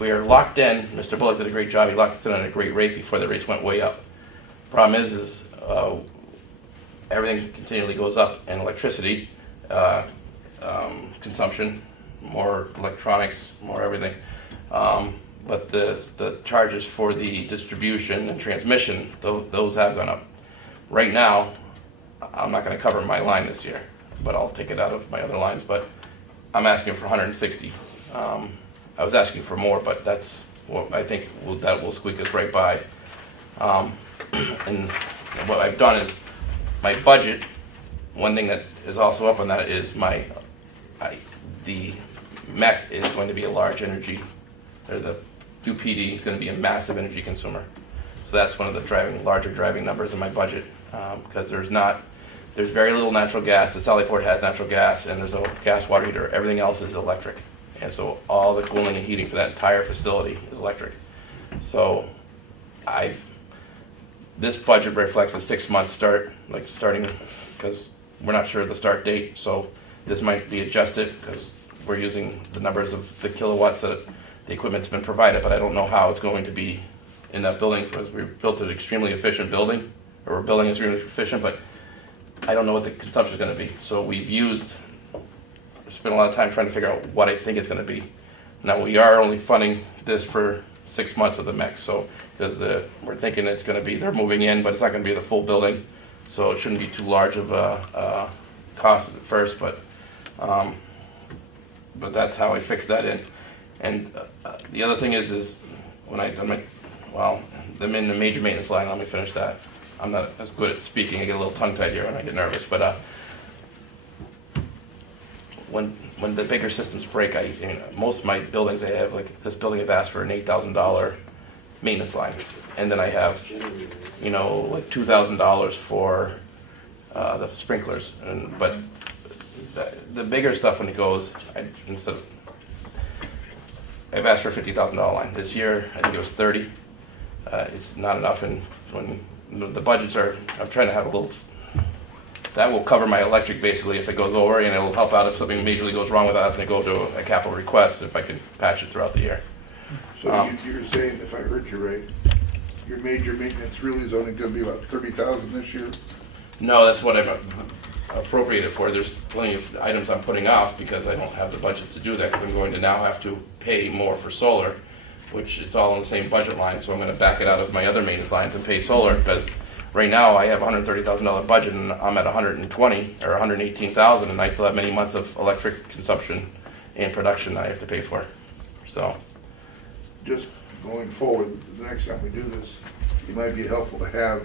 We are locked in. Mr. Bullock did a great job. He locked us in at a great rate before the rates went way up. Problem is everything continually goes up in electricity consumption, more electronics, more everything. But the charges for the distribution and transmission, those have gone up. Right now, I'm not going to cover my line this year, but I'll take it out of my other lines. But I'm asking for 160. I was asking for more, but that's what I think that will squeak us right by. And what I've done is my budget. One thing that is also up on that is the MEC is going to be a large energy, or the UPD is going to be a massive energy consumer. So that's one of the larger driving numbers in my budget, because there's very little natural gas. The Sallyport has natural gas, and there's a gas water heater. Everything else is electric. And so all the cooling and heating for that entire facility is electric. So this budget reflects a 6-month starting, because we're not sure of the start date. So this might be adjusted, because we're using the numbers of the kilowatts that the equipment's been provided, but I don't know how it's going to be in that building, because we built an extremely efficient building, or we're building extremely efficient, but I don't know what the consumption is going to be. So we've spent a lot of time trying to figure out what I think it's going to be. Now we are only funding this for 6 months of the MEC, so because we're thinking it's going to be, they're moving in, but it's not going to be the full building, so it shouldn't be too large of a cost at first, but that's how I fix that in. And the other thing is when I'm in the major maintenance line. Let me finish that. I'm not as good at speaking. I get a little tongue-tied here when I get nervous, but when the bigger systems break, most of my buildings, I have, like this building, I've asked for an $8,000 maintenance line, and then I have, like $2,000 for the sprinklers. But the bigger stuff, when it goes, I've asked for a $50,000 line. This year, I think it was 30. It's not enough, and when the budgets I'm trying to have a little. That will cover my electric basically if it goes over, and it will help out if something majorly goes wrong with that, and go to a capital request if I can patch it throughout the year. So you're saying, if I heard you right, your major maintenance really is only going to be about 30,000 this year? No, that's what I've appropriated for. There's plenty of items I'm putting off because I don't have the budget to do that, because I'm going to now have to pay more for solar, which it's all in the same budget line, so I'm going to back it out of my other maintenance lines and pay solar, because right now I have a $130,000 budget and I'm at 120 or 118,000, and I still have many months of electric consumption and production that I have to pay for. So, Just going forward, the next time we do this, it might be helpful to have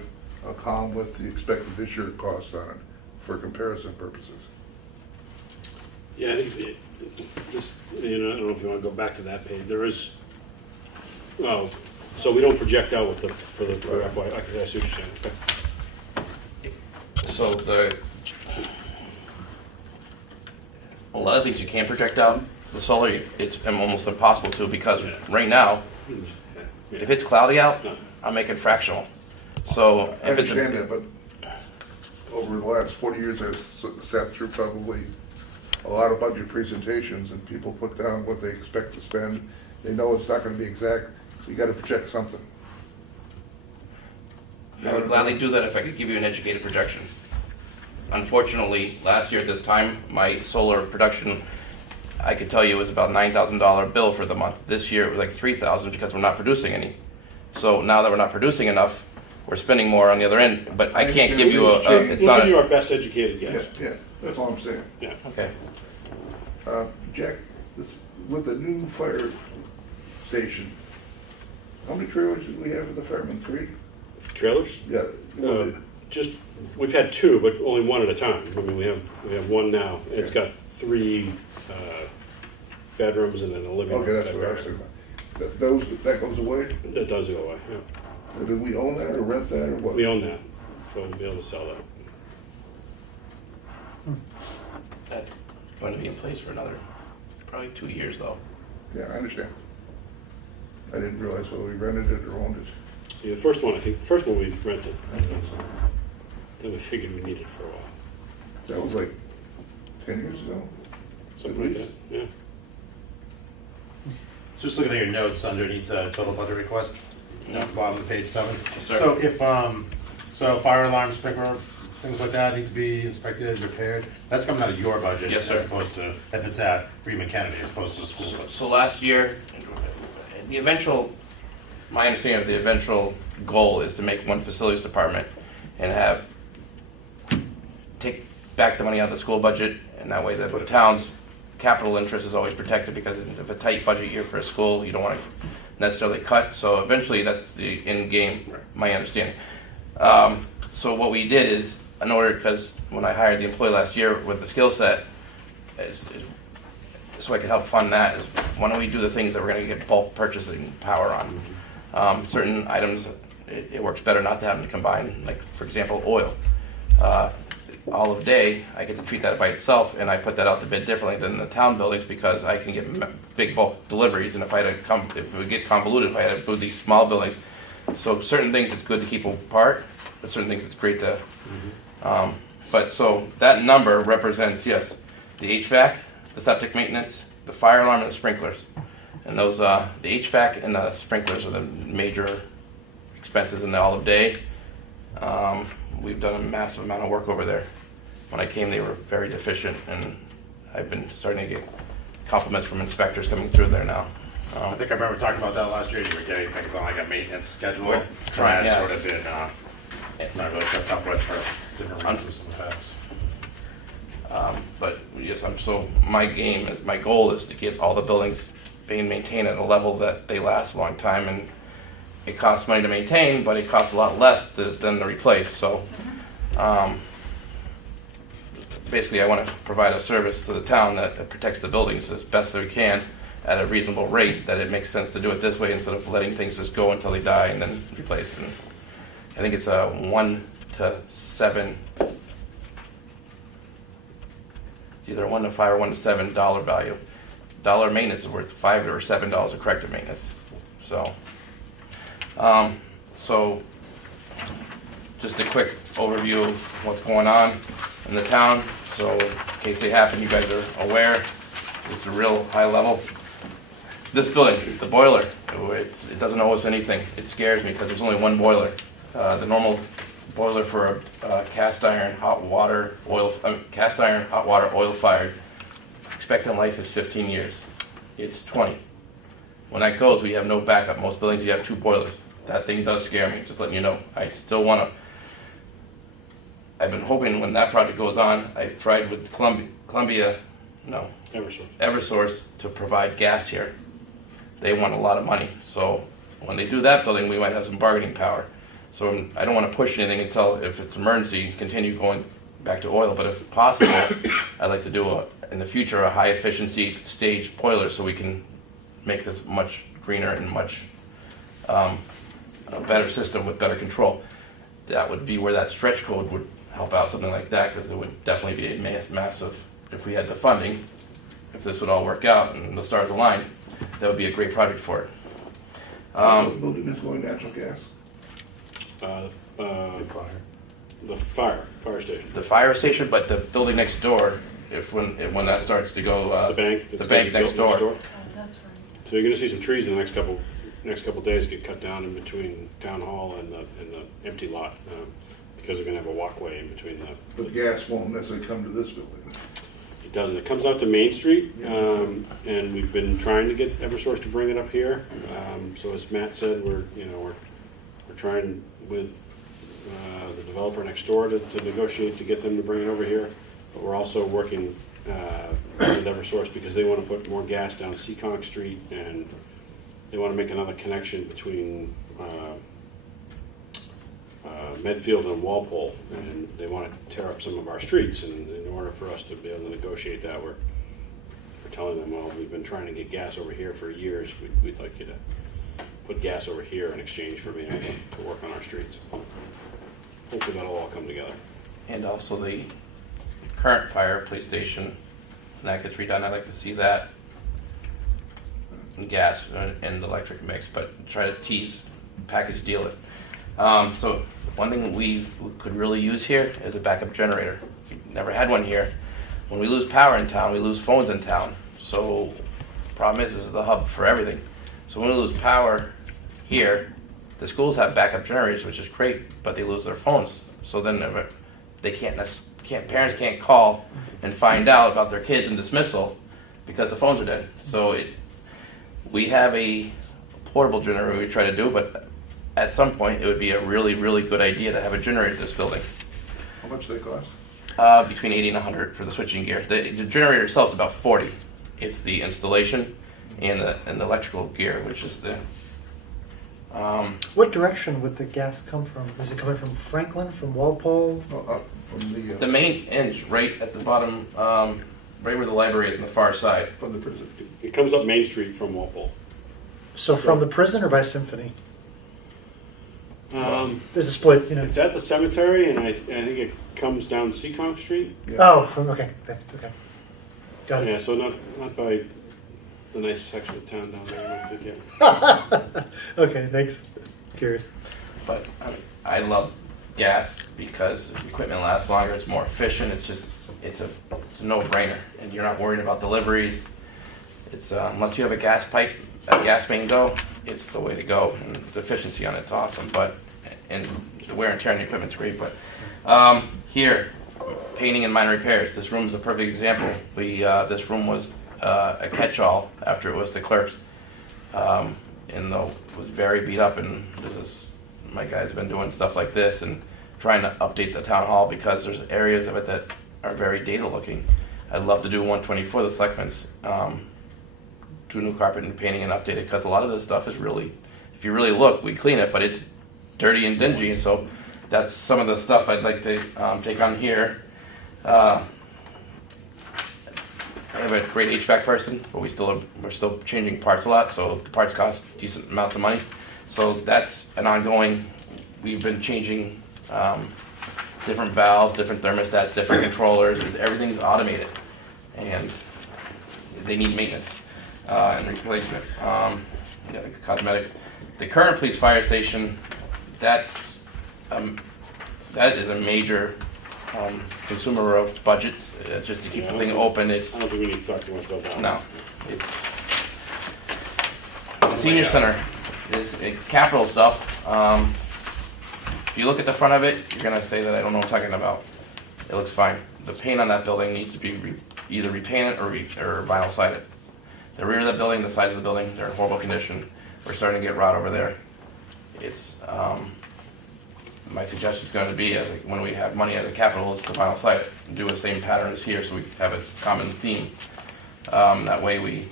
a column with the expected this year cost on it for comparison purposes. Yeah, I think I don't know if you want to go back to that page. There is, well, so we don't project out for FY. I see what you're saying. Okay. so a lot of things you can't project out. The solar, it's almost impossible to, because right now, if it's cloudy out, I'm making fractional. So I if it's understand that, but over the last 40 years, I've sat through probably a lot of budget presentations, and people put down what they expect to spend. They know it's not going to be exact. You got to project something. I would gladly do that if I could give you an educated projection. Unfortunately, last year at this time, my solar production, I could tell you, was about $9,000 bill for the month. This year it was like $3,000 because we're not producing any. So now that we're not producing enough, we're spending more on the other end. But I can't give you it's We'll not give you a, our best educated Yeah, guess. yeah, that's all I'm saying. Yeah. okay. Jack, with the new fire station, how many trailers do we have for the firemen? 3? Trailers? Yeah. Uh, Just, we've had 2, but only one at a time. I mean, we have one now. It's got 3 bedrooms and then a living room. Okay, that's what I was thinking about. That goes away? That does go away, yeah. Do we own that or rent that or what? We own that, so we'll be able to sell that. That's going to be in place for another probably 2 years though. Yeah, I understand. I didn't realize whether we rented it or owned it. Yeah, the first one we rented. Then we figured we needed it for a while. That was like 10 years ago? Something like that, yeah. So just looking at your notes underneath the total budget request, down at the bottom of page 7. Yes, sir. So if, so fire alarm, sprinkler, things like that need to be inspected, repaired, that's coming out of your budget. Yes, sir. As opposed to, if it's at Freeman Kennedy, as opposed to the school budget. So last year, my understanding of the eventual goal is to make one facilities department and take back the money out of the school budget, and that way the town's capital interest is always protected, because of a tight budget year for a school, you don't want to necessarily cut. So eventually that's the end game, my understanding. So what we did is, in order, because when I hired the employee last year with the skill set, so I could help fund that, is why don't we do the things that we're going to get bulk purchasing power on. Certain items, it works better not to have them combined, like for example oil. Olive Day, I get to treat that by itself, and I put that out to bid differently than the town buildings, because I can get big bulk deliveries, and if it would get convoluted, if I had to do these small buildings. So certain things it's good to keep apart, but certain things it's great to. But so that number represents, yes, the HVAC, the septic maintenance, the fire alarm, and the sprinklers. And those, the HVAC and the sprinklers are the major expenses in the Olive Day. We've done a massive amount of work over there. When I came, they were very deficient, and I've been starting to get compliments from inspectors coming through there now. I think I remember talking about that last year, you were getting things on like a maintenance schedule. We're trying, That's yes. sort of been, not really kept up with for different reasons in the past. But yes, my goal is to get all the buildings being maintained at a level that they last a long time, and it costs money to maintain, but it costs a lot less than to replace. So basically I want to provide a service to the town that protects the buildings as best as we can at a reasonable rate, that it makes sense to do it this way instead of letting things just go until they die and then replace. And I think it's a 1 to 7, it's either 1 to 5 or 1 to $7 value. Dollar maintenance is worth $5 or $7 of corrective maintenance. So just a quick overview of what's going on in the town. So in case they happen, you guys are aware, just a real high level. This building, the boiler, it doesn't owe us anything. It scares me because there's only one boiler. The normal boiler for a cast iron hot water oil fired, expected life is 15 years. It's 20. When that goes, we have no backup. Most buildings, you have 2 boilers. That thing does scare me, just letting you know. I still want to, I've been hoping when that project goes on, I've tried with Eversource to provide gas here. They want a lot of money. So when they do that building, we might have some bargaining power. So I don't want to push anything until, if it's emergency, continue going back to oil. But if possible, I'd like to do in the future a high efficiency staged boiler, so we can make this much greener and much a better system with better control. That would be where that stretch code would help out, something like that, because it would definitely be a massive, if we had the funding, if this would all work out and the stars align, that would be a great project for it. The building is going natural gas? The fire station. The fire station, but the building next door, when that starts to go, The bank. the bank next door. Oh, that's right. So you're gonna see some trees in the next couple next couple of days get cut down in between town hall and the empty lot, because they're gonna have a walkway in between the. But gas won't necessarily come to this building. It doesn't. It comes out to Main Street, and we've been trying to get Eversource to bring it up here. So as Matt said, we're trying with the developer next door to negotiate to get them to bring it over here. But we're also working with Eversource because they want to put more gas down Seekonk Street, and they want to make another connection between Medfield and Walpole, and they want to tear up some of our streets. And in order for us to be able to negotiate that, we're telling them, well, we've been trying to get gas over here for years. We'd like you to put gas over here in exchange for being able to work on our streets. Hopefully that'll all come together. And also the current fire police station, when that gets redone, I'd like to see that and gas and electric mix, but try to tease, package deal it. So one thing we could really use here is a backup generator. We've never had one here. When we lose power in town, we lose phones in town. So problem is, this is the hub for everything. So when we lose power here, the schools have backup generators, which is great, but they lose their phones. So then they parents can't call and find out about their kids in dismissal because the phones are dead. So we have a portable generator we try to do, but at some point it would be a really, really good idea to have a generator in this building. How much do they cost? Between 80 and 100 for the switching gear. The generator itself is about 40. It's the installation and the electrical gear, which is the. What direction would the gas come from? Is it coming from Franklin, from Walpole? Up from The main end's right at the bottom, right where the library is on the far side. from the prison. It comes up Main Street from Walpole. So from the prison or by Symphony? There's a split, you know. It's at the cemetery, and I think it comes down Seekonk Street. Yeah. Oh, okay, got it. Yeah, so not by the nice section of town down there. I don't think yet. Okay, thanks. Curious. But I love gas because equipment lasts longer. It's more efficient. It's a no-brainer, and you're not worried about deliveries. It's unless you have a gas main go, it's the way to go. And the efficiency on it's awesome. And the wear and tear on the equipment's great. But here, painting and minor repairs. This room is a perfect example. This room was a catch-all after it was the clerk's, and though it was very beat up. And my guys have been doing stuff like this and trying to update the town hall because there's areas of it that are very dated looking. I'd love to do 124, the selectmen's, do new carpet and painting and update it because a lot of this stuff is really, if you really look, we clean it, but it's dirty and dingy, and so that's some of the stuff I'd like to take on here. I have a great HVAC person, but we're still changing parts a lot, so the parts cost decent amounts of money. So that's an ongoing. We've been changing different valves, different thermostats, different controllers. Everything's automated, and they need maintenance and replacement. The cosmetic. The current police fire station, that is a major consumer of budgets, just to keep the thing open. I don't think we need to talk too much about that. No, it's the senior center is capital stuff. If you look at the front of it, you're gonna say that I don't know what I'm talking about. It looks fine. The paint on that building needs to be either repainted or vinyl sided. The rear of the building, the side of the building, they're in horrible condition. We're starting to get rot over there. It's my suggestion is going to be when we have money as a capital is to vinyl side it and do the same pattern as here, so we have a common theme. That way we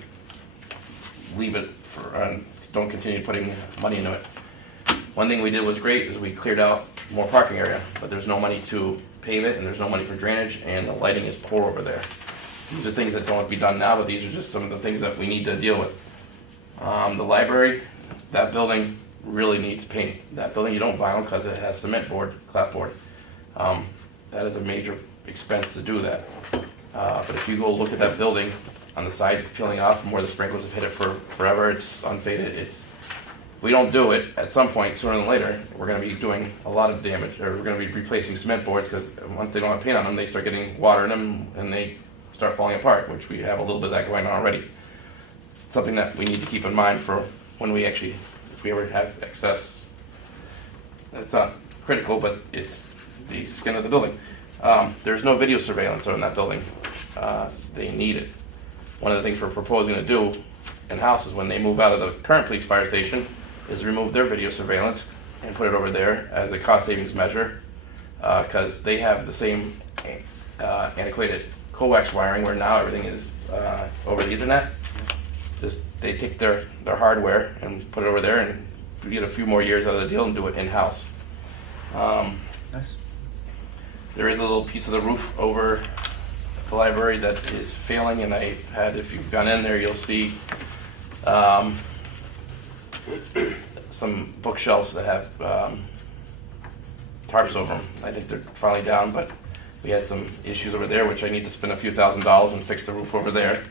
leave it and don't continue putting money into it. One thing we did was great is we cleared out more parking area, but there's no money to pave it and there's no money for drainage, and the lighting is poor over there. These are things that don't have to be done now, but these are just some of the things that we need to deal with. The library, that building really needs painting. That building you don't vinyl because it has cement board, clapboard. That is a major expense to do that. But if you go look at that building on the side peeling off from where the sprinklers have hit it for forever, it's unfaded. We don't do it at some point sooner than later. We're going to be doing a lot of damage, or we're going to be replacing cement boards because once they don't have paint on them, they start getting water in them and they start falling apart, which we have a little bit of that going on already. Something that we need to keep in mind for when we actually if we ever have excess, that's not critical, but it's the skin of the building. There's no video surveillance on that building. They need it. One of the things we're proposing to do in-house is when they move out of the current police fire station is remove their video surveillance and put it over there as a cost savings measure, because they have the same antiquated coax wiring where now everything is over the internet. Just they take their hardware and put it over there and get a few more years out of the deal and do it in-house. Nice. There is a little piece of the roof over the library that is failing, and I've had, if you've gone in there, you'll see some bookshelves that have tarps over them. I think they're finally down, but we had some issues over there, which I need to spend a few $1,000s and fix the roof over there.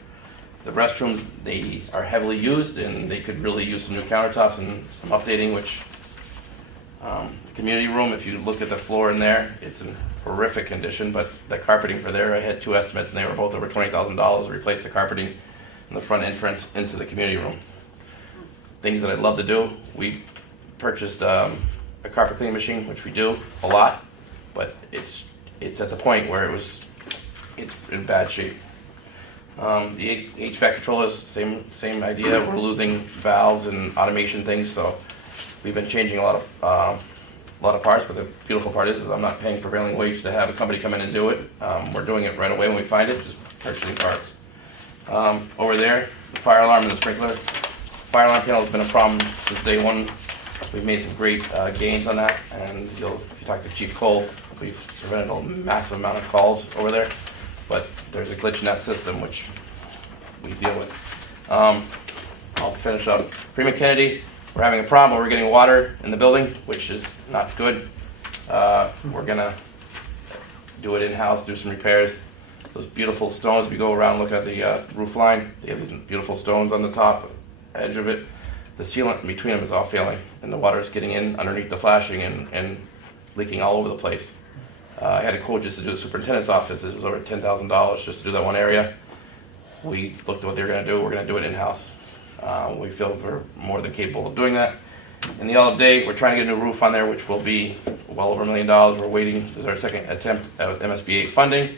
The restrooms, they are heavily used, and they could really use some new countertops and some updating, which the community room, if you look at the floor in there, it's in horrific condition, but the carpeting for there, I had 2 estimates, and they were both over $20,000 to replace the carpeting in the front entrance into the community room. Things that I'd love to do, we purchased a carpet cleaning machine, which we do a lot, but it's at the point where it's in bad shape. The HVAC controllers, same idea. We're losing valves and automation things, so we've been changing a lot of parts. But the beautiful part is I'm not paying prevailing wage to have a company come in and do it. We're doing it right away when we find it, just purchasing parts. Over there, the fire alarm and the sprinkler. Fire alarm panel has been a problem since day one. We've made some great gains on that, and if you talk to Chief Cole, we've prevented a massive amount of calls over there. But there's a glitch in that system which we deal with. I'll finish up. Freeman Kennedy, we're having a problem. We're getting water in the building, which is not good. We're gonna do it in-house, do some repairs. Those beautiful stones, we go around, look at the roof line. They have these beautiful stones on the top edge of it. The sealant in between them is all failing, and the water is getting in underneath the flashing and leaking all over the place. I had a quote just to do the superintendent's office. It was over $10,000 just to do that one area. We looked at what they were going to do. We're going to do it in-house. We feel we're more than capable of doing that. In the Olive Day, we're trying to get a new roof on there, which will be well over $1 million. We're waiting. This is our second attempt at MSBA funding.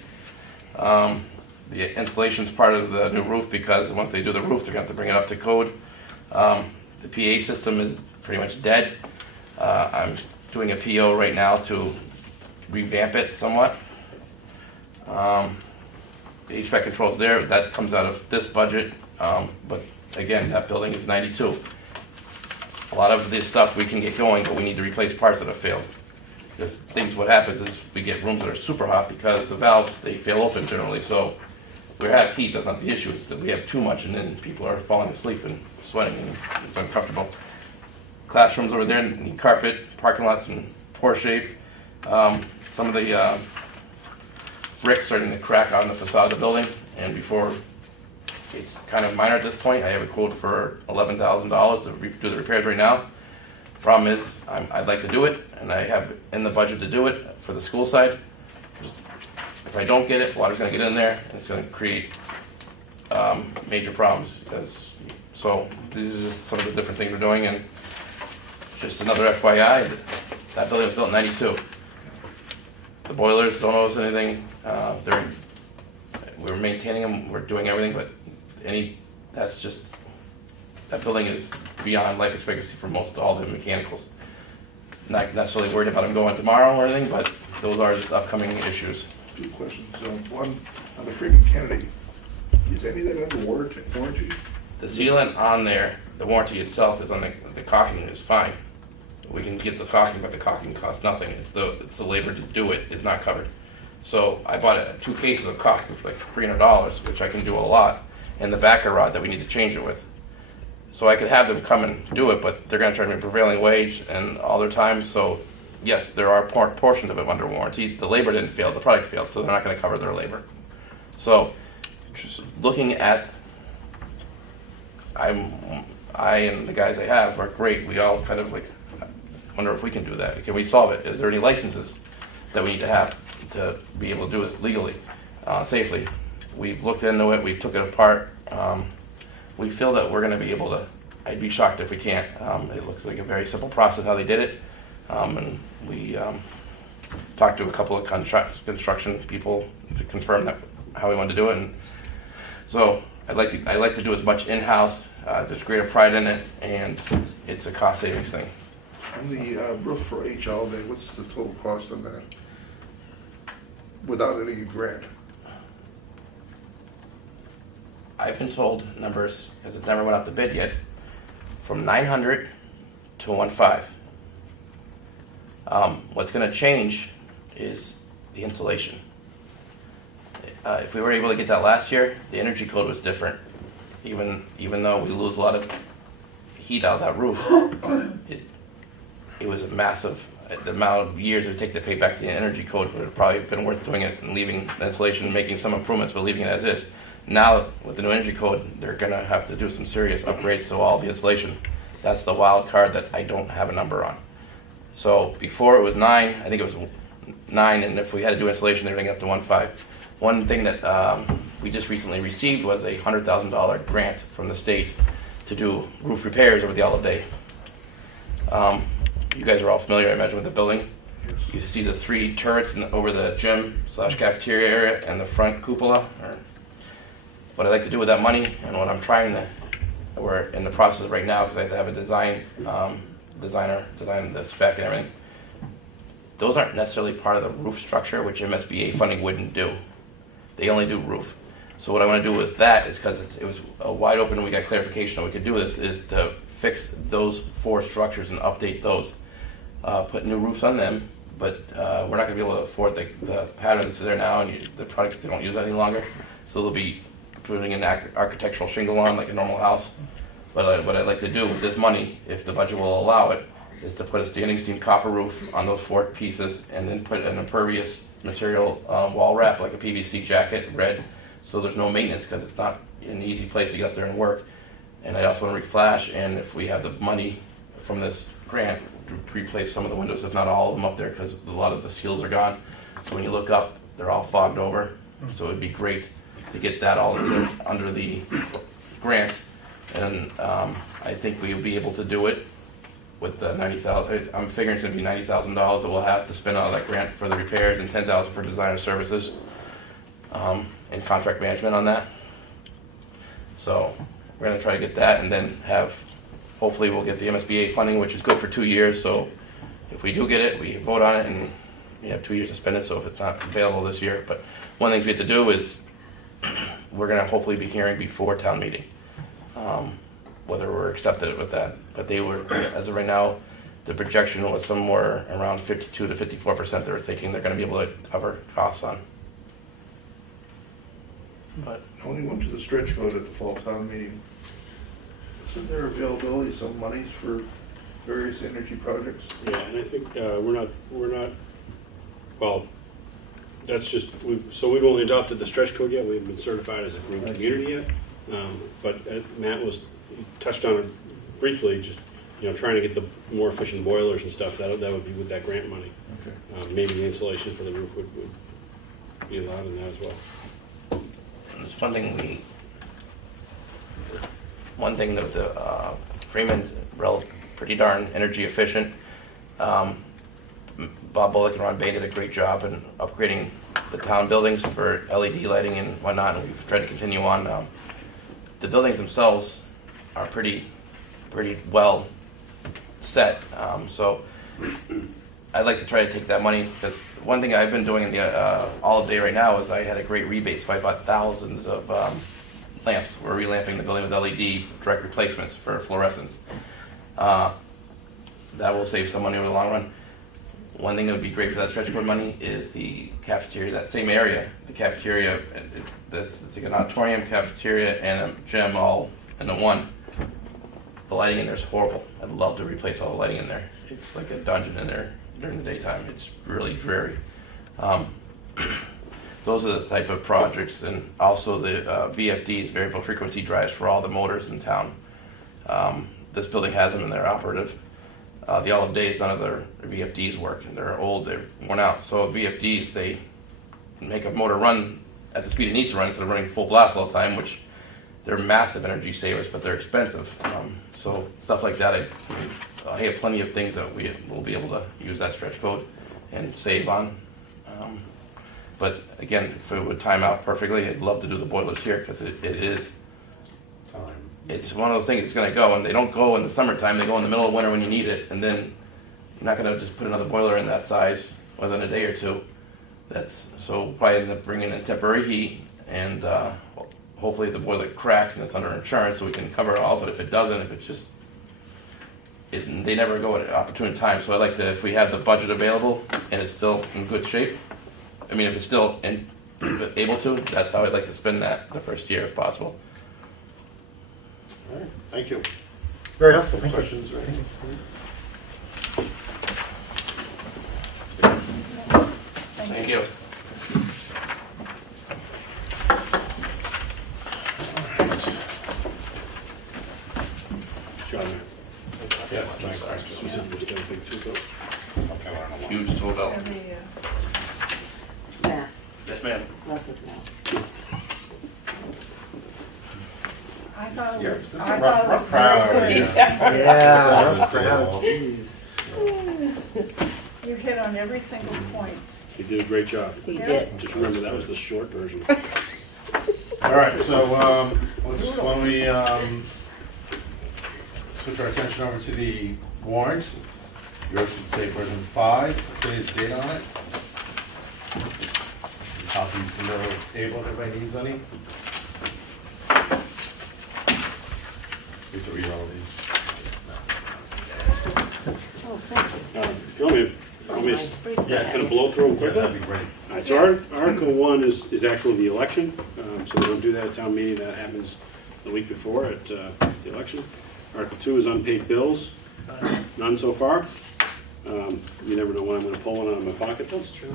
The installation is part of the new roof because once they do the roof, they're going to have to bring it up to code. The PA system is pretty much dead. I'm doing a PO right now to revamp it somewhat. The HVAC controls there, that comes out of this budget, but again, that building is 92. A lot of this stuff we can get going, but we need to replace parts that have failed. Because what happens is we get rooms that are super hot because the valves, they fail open generally, so we have heat, that's not the issue, it's that we have too much and then people are falling asleep and sweating and it's uncomfortable. Classrooms over there need carpet, parking lots in poor shape. Some of the bricks starting to crack on the facade of the building, and before it's kind of minor at this point, I have a quote for $11,000 to do the repairs right now. Problem is, I'd like to do it, and I have in the budget to do it for the school side. If I don't get it, water's going to get in there, and it's going to create major problems. So these are just some of the different things we're doing, and just another FYI, that building was built in '92. The boilers don't owe us anything. We're maintaining them, we're doing everything, but that building is beyond life expectancy for most all the mechanicals. Not necessarily worried about them going tomorrow or anything, but those are just upcoming issues. 2 questions. One, on the Freeman Kennedy, is any of that under warranty? The sealant on there, the warranty itself is on the caulking is fine. We can get the caulking, but the caulking costs nothing. It's the labor to do it is not covered. So I bought 2 cases of caulking for like $300, which I can do a lot, and the backer rod that we need to change it with. So I could have them come and do it, but they're going to charge me prevailing wage and all their time. So yes, there are portions of it under warranty. The labor didn't fail, the product failed, so they're not going to cover their labor. So looking at, I and the guys I have are great. We all kind of like wonder if we can do that. Can we solve it? Is there any licenses that we need to have to be able to do this legally, safely? We've looked into it. We took it apart. We feel that we're going to be able to I'd be shocked if we can't. It looks like a very simple process how they did it. And we talked to a couple of construction people to confirm that how we wanted to do it. And so I'd like to do as much in-house. There's greater pride in it, and it's a cost savings thing. On the roof for H Holiday, what's the total cost on that? Without any grant? I've been told numbers, because it never went up to bid yet, from 900 to 1.5. What's going to change is the insulation. If we were able to get that last year, the energy code was different. Even though we lose a lot of heat out of that roof, it was a massive, the amount of years it would take to pay back the energy code would have probably been worth doing it and leaving the insulation, making some improvements, but leaving it as is. Now, with the new energy code, they're gonna have to do some serious upgrades to all the insulation. That's the wild card that I don't have a number on. So before it was 9, I think it was 9, and if we had to do insulation, they're gonna get up to 1.5. One thing that we just recently received was a $100,000 grant from the state to do roof repairs over the olive day. You guys are all familiar, I imagine, with the building. You see the 3 turrets over the gym/cafeteria area and the front cupola. What I'd like to do with that money, and what I'm we're in the process of right now, because I have to have a designer design the spec and everything. Those aren't necessarily part of the roof structure, which MSBA funding wouldn't do. They only do roof. So what I want to do is because it was wide open and we got clarification that we could do this, is to fix those 4 structures and update those. Put new roofs on them, but we're not going to be able to afford the pattern that's there now, and the products, they don't use any longer. So they'll be putting an architectural shingle on like a normal house. But what I'd like to do with this money, if the budget will allow it, is to put a standing seam copper roof on those 4 pieces, and then put an impervious material wall wrap, like a PVC jacket, red, so there's no maintenance, because it's not an easy place to get up there and work. And I also want to reflash, and if we have the money from this grant, to replace some of the windows, if not all of them up there, because a lot of the seals are gone. So when you look up, they're all fogged over. So it'd be great to get that all under the grant. And I think we'll be able to do it with the $90,000. I'm figuring it's going to be $90,000 that we'll have to spend out of that grant for the repairs, and $10,000 for designer services and contract management on that. So we're going to try to get that, and then hopefully we'll get the MSBA funding, which is good for 2 years. So if we do get it, we vote on it, and we have 2 years to spend it. So if it's not available this year, but one of the things we have to do is we're going to hopefully be hearing before town meeting whether we're accepted with that. But they were, as of right now, the projection was somewhere around 52 to 54%. They were thinking they're going to be able to cover costs on. But I only went to the stretch code at the fall town meeting. Isn't there availability of some monies for various energy projects? Yeah, and I think we're not, well, that's just, we've only adopted the stretch code yet. We haven't been certified as a green community yet. But Matt he touched on it briefly, just, trying to get the more efficient boilers and stuff. That would be with that grant money. Okay. Maybe the insulation for the roof would be allowed in that as well. and this one thing that the Freeman, pretty darn energy efficient. Bob Bullock and Ron Bain did a great job in upgrading the town buildings for LED lighting and whatnot, and we've tried to continue on. The buildings themselves are pretty well set, so I'd like to try to take that money, because one thing I've been doing in the all day right now is I had a great rebate, so I bought thousands of lamps. We're relamping the building with LED direct replacements for fluorescents. That will save some money over the long run. One thing that would be great for that stretch code money is the cafeteria, that same area. The cafeteria, it's like an auditorium, cafeteria, and a gym all in the one. The lighting in there is horrible. I'd love to replace all the lighting in there. It's like a dungeon in there during the daytime. It's really dreary. Those are the type of projects, and also the VFDs, variable frequency drives, for all the motors in town. This building has them and they're operative. The olive days, none of their VFDs work, and they're old, they're worn out. So VFDs, they make a motor run at the speed it needs to run instead of running full blast all the time, which they're massive energy savers, but they're expensive. So stuff like that, I have plenty of things that we will be able to use that stretch code and save on. But again, if it would time out perfectly, I'd love to do the boilers here because it is. Time. It's one of those things that's going to go, and they don't go in the summertime. They go in the middle of winter when you need it, and then you're not going to just put another boiler in that size within a day or two. So we'll probably end up bringing in temporary heat, and hopefully the boiler cracks and it's under insurance, so we can cover it all. But if it doesn't, if it's just, they never go at an opportune time. So I like to, if we have the budget available and it's still in good shape, I mean, if it's still able to, that's how I'd like to spend that the first year if possible. All right, thank you. Very helpful, thank you. Questions or anything? Thank you. John, Yes, thanks. Susan, just a big two vote. Okay, well, I don't know. Huge tool belt. Every, Matt, Yes, ma'am. less of now. I thought it Yeah, was, this is I a thought it was rough crowd, very good. Yeah, rough Yeah. crowd, geez. You hit on every single point. You did a great job. He Yeah. did. Just remember, that was the short version. All right, so why don't we switch our attention over to the warrant. Yours should say version 5, today's date on it. Copies from the table, if everybody needs any. We have to read all of these. Oh, thank you. If you want me to Yes. kind of blow through them Yeah, quickly? that'd be great. All right, so Article 1 is actually the election, so we don't do that at town meeting, that happens the week before at the election. Article 2 is unpaid bills, none so far. You never know when I'm gonna pull one out of my pocket. That's true.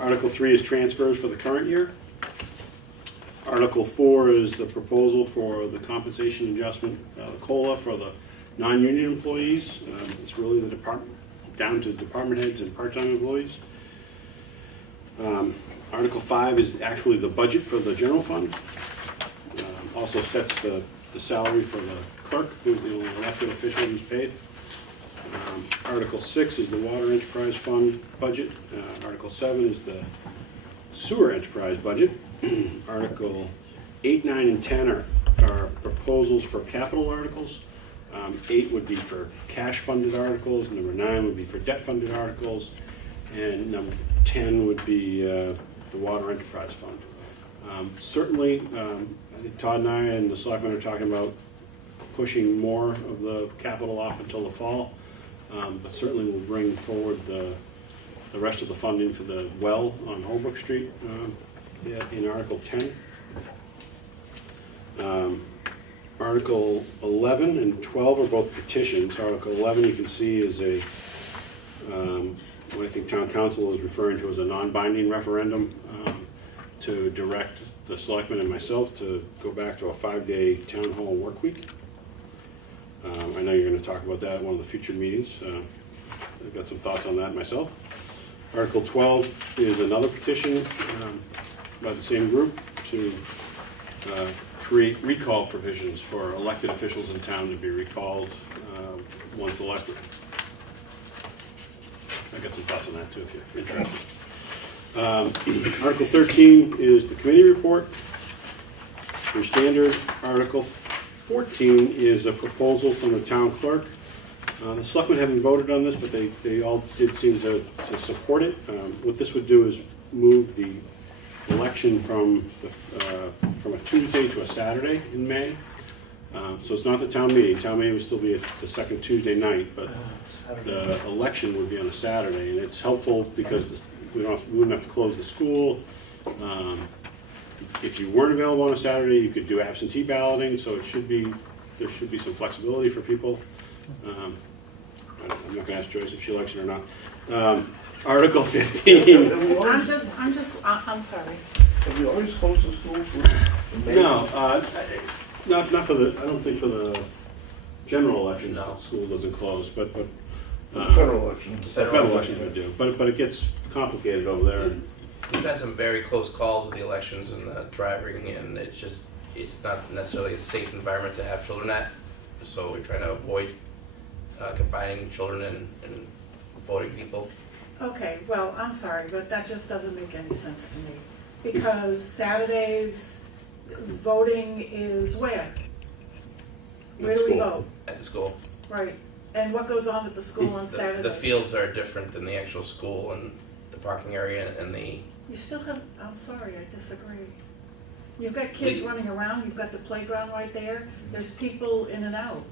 Article 3 is transfers for the current year. Article 4 is the proposal for the compensation adjustment, COLA for the non-union employees. It's really the department, down to department heads and part-time employees. Article 5 is actually the budget for the general fund. Also sets the salary for the clerk, who's the only elected official who's paid. Article 6 is the water enterprise fund budget. Article 7 is the sewer enterprise budget. Article 8, 9, and 10 are proposals for capital articles. 8 would be for cash-funded articles, number 9 would be for debt-funded articles, and number 10 would be the water enterprise fund. Certainly, I think Todd and I and the selectmen are talking about pushing more of the capital off until the fall, but certainly we'll bring forward the rest of the funding for the well on Holbrook Street in Article 10. Article 11 and 12 are both petitions. Article 11 you can see is what I think town council is referring to as a non-binding referendum to direct the selectmen and myself to go back to a 5-day town hall work week. I know you're going to talk about that at one of the future meetings. I've got some thoughts on that myself. Article 12 is another petition by the same group to create recall provisions for elected officials in town to be recalled once elected. I got some thoughts on that too, if you're interested. Article 13 is the committee report. Your standard. Article 14 is a proposal from the town clerk. The selectmen haven't voted on this, but they all did seem to support it. What this would do is move the election from a Tuesday to a Saturday in May. So it's not the town meeting. Town meeting would still be the second Tuesday night, but the election would be on a Saturday, and it's helpful because we wouldn't have to close the school. If you weren't available on a Saturday, you could do absentee balloting, so there should be some flexibility for people. I'm not gonna ask Joyce if she likes it or not. Article 15. I'm sorry. Have you always closed the school for May? No, not for the, I don't think for the general election, the school doesn't close, but The federal election. the federal elections we do. But it gets complicated over there. We've had some very close calls with the elections and the driving, and it's just, it's not necessarily a safe environment to have children at, so we're trying to avoid combining children and voting people. Okay, well, I'm sorry, but that just doesn't make any sense to me. Because Saturdays, voting is where? Where do we school. vote? At the school. Right, and what goes on at the school on Saturdays? The fields are different than the actual school, and the parking area and the, You still have, I'm sorry, I disagree. You've got kids running around, you've got the playground right there, there's people in and out.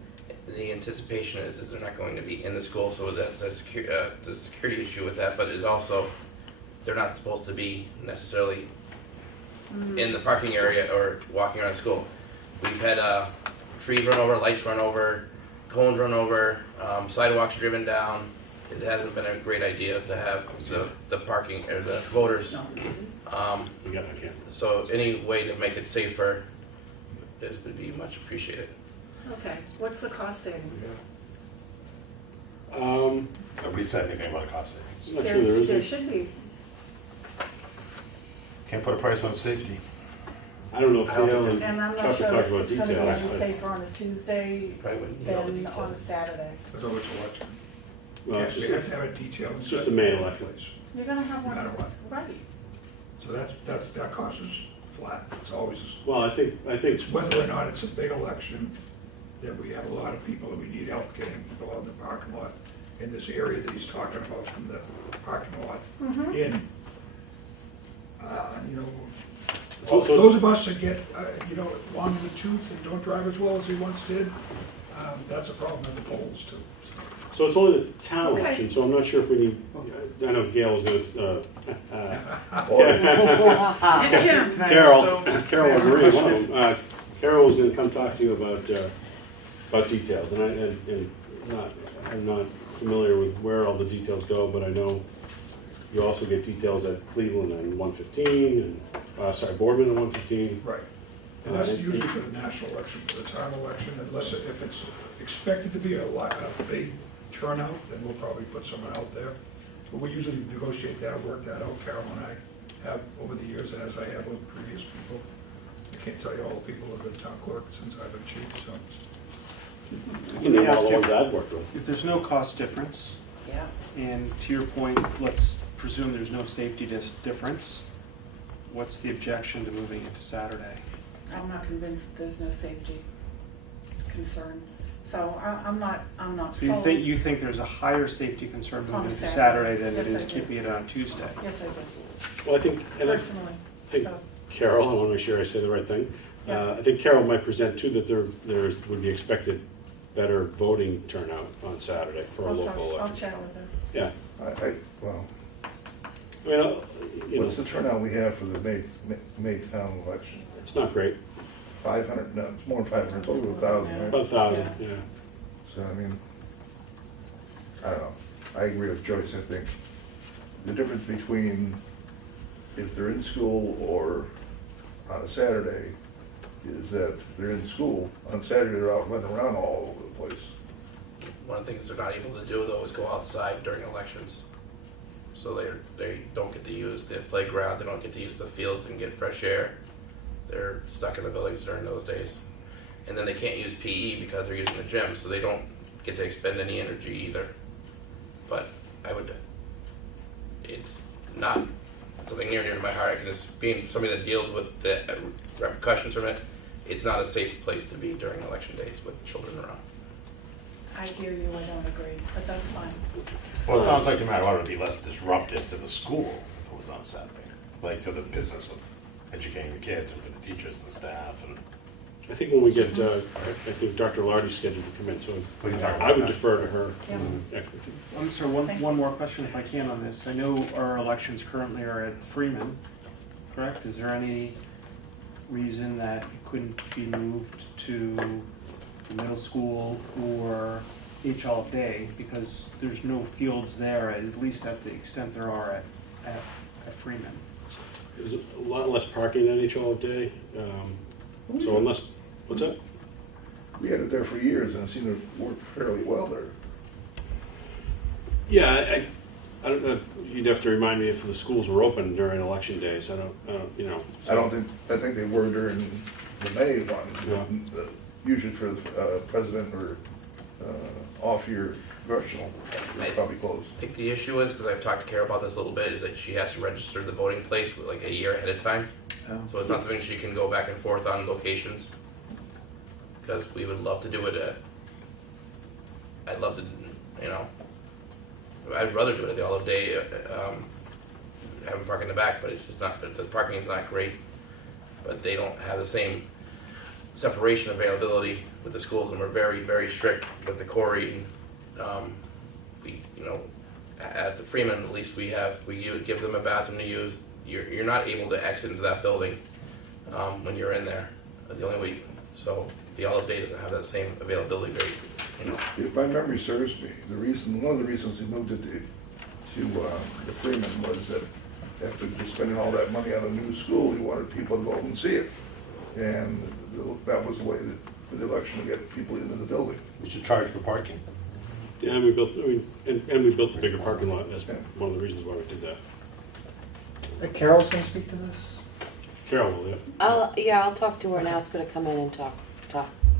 the anticipation is they're not going to be in the school, so that's a security issue with that, but it also, they're not supposed to be necessarily in the parking area or walking around school. We've had trees run over, lights run over, cones run over, sidewalks driven down. It hasn't been a great idea to have the parking, or the voters. We got, I can't. So any way to make it safer would be much appreciated. Okay, what's the cost savings? Nobody said anything about a cost savings. I'm not sure there is. There should be. Can't put a price on safety. I don't know if I don't Dale think and And I'm not Chuck sure have talked about it's gonna be details. any but- safer on a Tuesday Probably wouldn't need all the than on a details. Saturday. There's always election. Well, Yeah, it's we just, have to have it detailed. it's just a May election. You're gonna have No one, matter what. right. So that cost is flat. It's always, Well, I think, it's whether or not it's a big election, that we have a lot of people that we need help getting people out in the parking lot in this area that he's talking about from the parking lot in. You know, So- those of us that get, long in the tooth and don't drive as well as we once did, that's a problem at the polls too. so it's only the town Okay. election, so I'm not sure if we need, I know Gail was gonna, Carol and Marie, one of them. Carol was gonna come talk to you about details, and I'm not familiar with where all the details go, but I know you also get details at Cleveland and 115, and, Boardman and 115. Right. And that's usually for the national election. For the town election, unless if it's expected to be a big turnout, then we'll probably put someone out there. But we usually negotiate that, work that out. Carol and I have over the years, as I have with previous people. I can't tell you all the people who have been town clerk since I've been chief, so. You can name all the ones I've worked with. If there's no cost difference, Yeah. and to your point, let's presume there's no safety difference, what's the objection to moving it to Saturday? I'm not convinced that there's no safety concern. So I'm not So sold. you think there's a higher safety concern On moving a it to Saturday. Saturday than it Yes, is I do. keeping it on Tuesday? Yes, I do, Well, I think, and I personally. think So, Carol, I want to make sure I say the right thing. Yeah. I think Carol might present too that there would be expected better voting turnout on Saturday for a I'll local I'll election. chat with her. Yeah, Well, I mean, you know, what's the turnout we have for the May town election? it's not great, 500, no, it's more than 500, it's over 1,000, right? about 1,000, yeah. So, I mean, I don't know, I agree with Joyce, I think. The difference between if they're in school or on a Saturday is that they're in school, on Saturday they're out running around all over the place. One of the things they're not able to do though is go outside during elections. So they don't get to use the playground, they don't get to use the fields and get fresh air. They're stuck in the buildings during those days. And then they can't use PE because they're using the gym, so they don't get to expend any energy either. But it's not something near and dear to my heart, because being somebody that deals with the repercussions from it, it's not a safe place to be during election days with children around. I hear you, I don't agree, but that's fine. Well, it sounds like no matter what, it would be less disruptive to the school if it was on Saturday, like to the business of educating the kids and for the teachers and staff and. I think when we get, I think Dr. Lardy's scheduled to come in, so We can talk about I would that. defer to her. Yeah. expertise. I'm sorry, one more question if I can on this. I know our elections currently are at Freeman, correct? Is there any reason that it couldn't be moved to the middle school or H all day? Because there's no fields there, at least at the extent there are at Freeman. There's a lot less parking than each all day, so unless, what's that? We had it there for years and it seemed to work fairly well there. Yeah, I don't know, you'd have to remind me if the schools were open during election days, I don't, you know. I think they were during the May one, usually for the president or off-year congressional, it's probably closed. I think the issue is, because I've talked to Carol about this a little bit, is that she has to register the voting place with like a year ahead of time. So it's not something she can go back and forth on locations. Because we would love to do it at, I'd love to, you know, I'd rather do it at the Olive Day, having park in the back, but it's just not, the parking is not great. But they don't have the same separation availability with the schools, and we're very, very strict with the Corey. We, you know, at the Freeman, at least we give them a bathroom to use. You're not able to exit into that building when you're in there. The only way, so the Olive Day doesn't have that same availability rate. You know. If my memory serves me, one of the reasons he moved it to the Freeman was that after just spending all that money on a new school, he wanted people to go and see it. And that was the way that, for the election to get people into the building. We should charge for parking. Yeah, and we built the bigger parking lot. That's one of the reasons why we did that. Carol's gonna speak to this? Carol will, yeah. I'll talk to her and ask her to come in and talk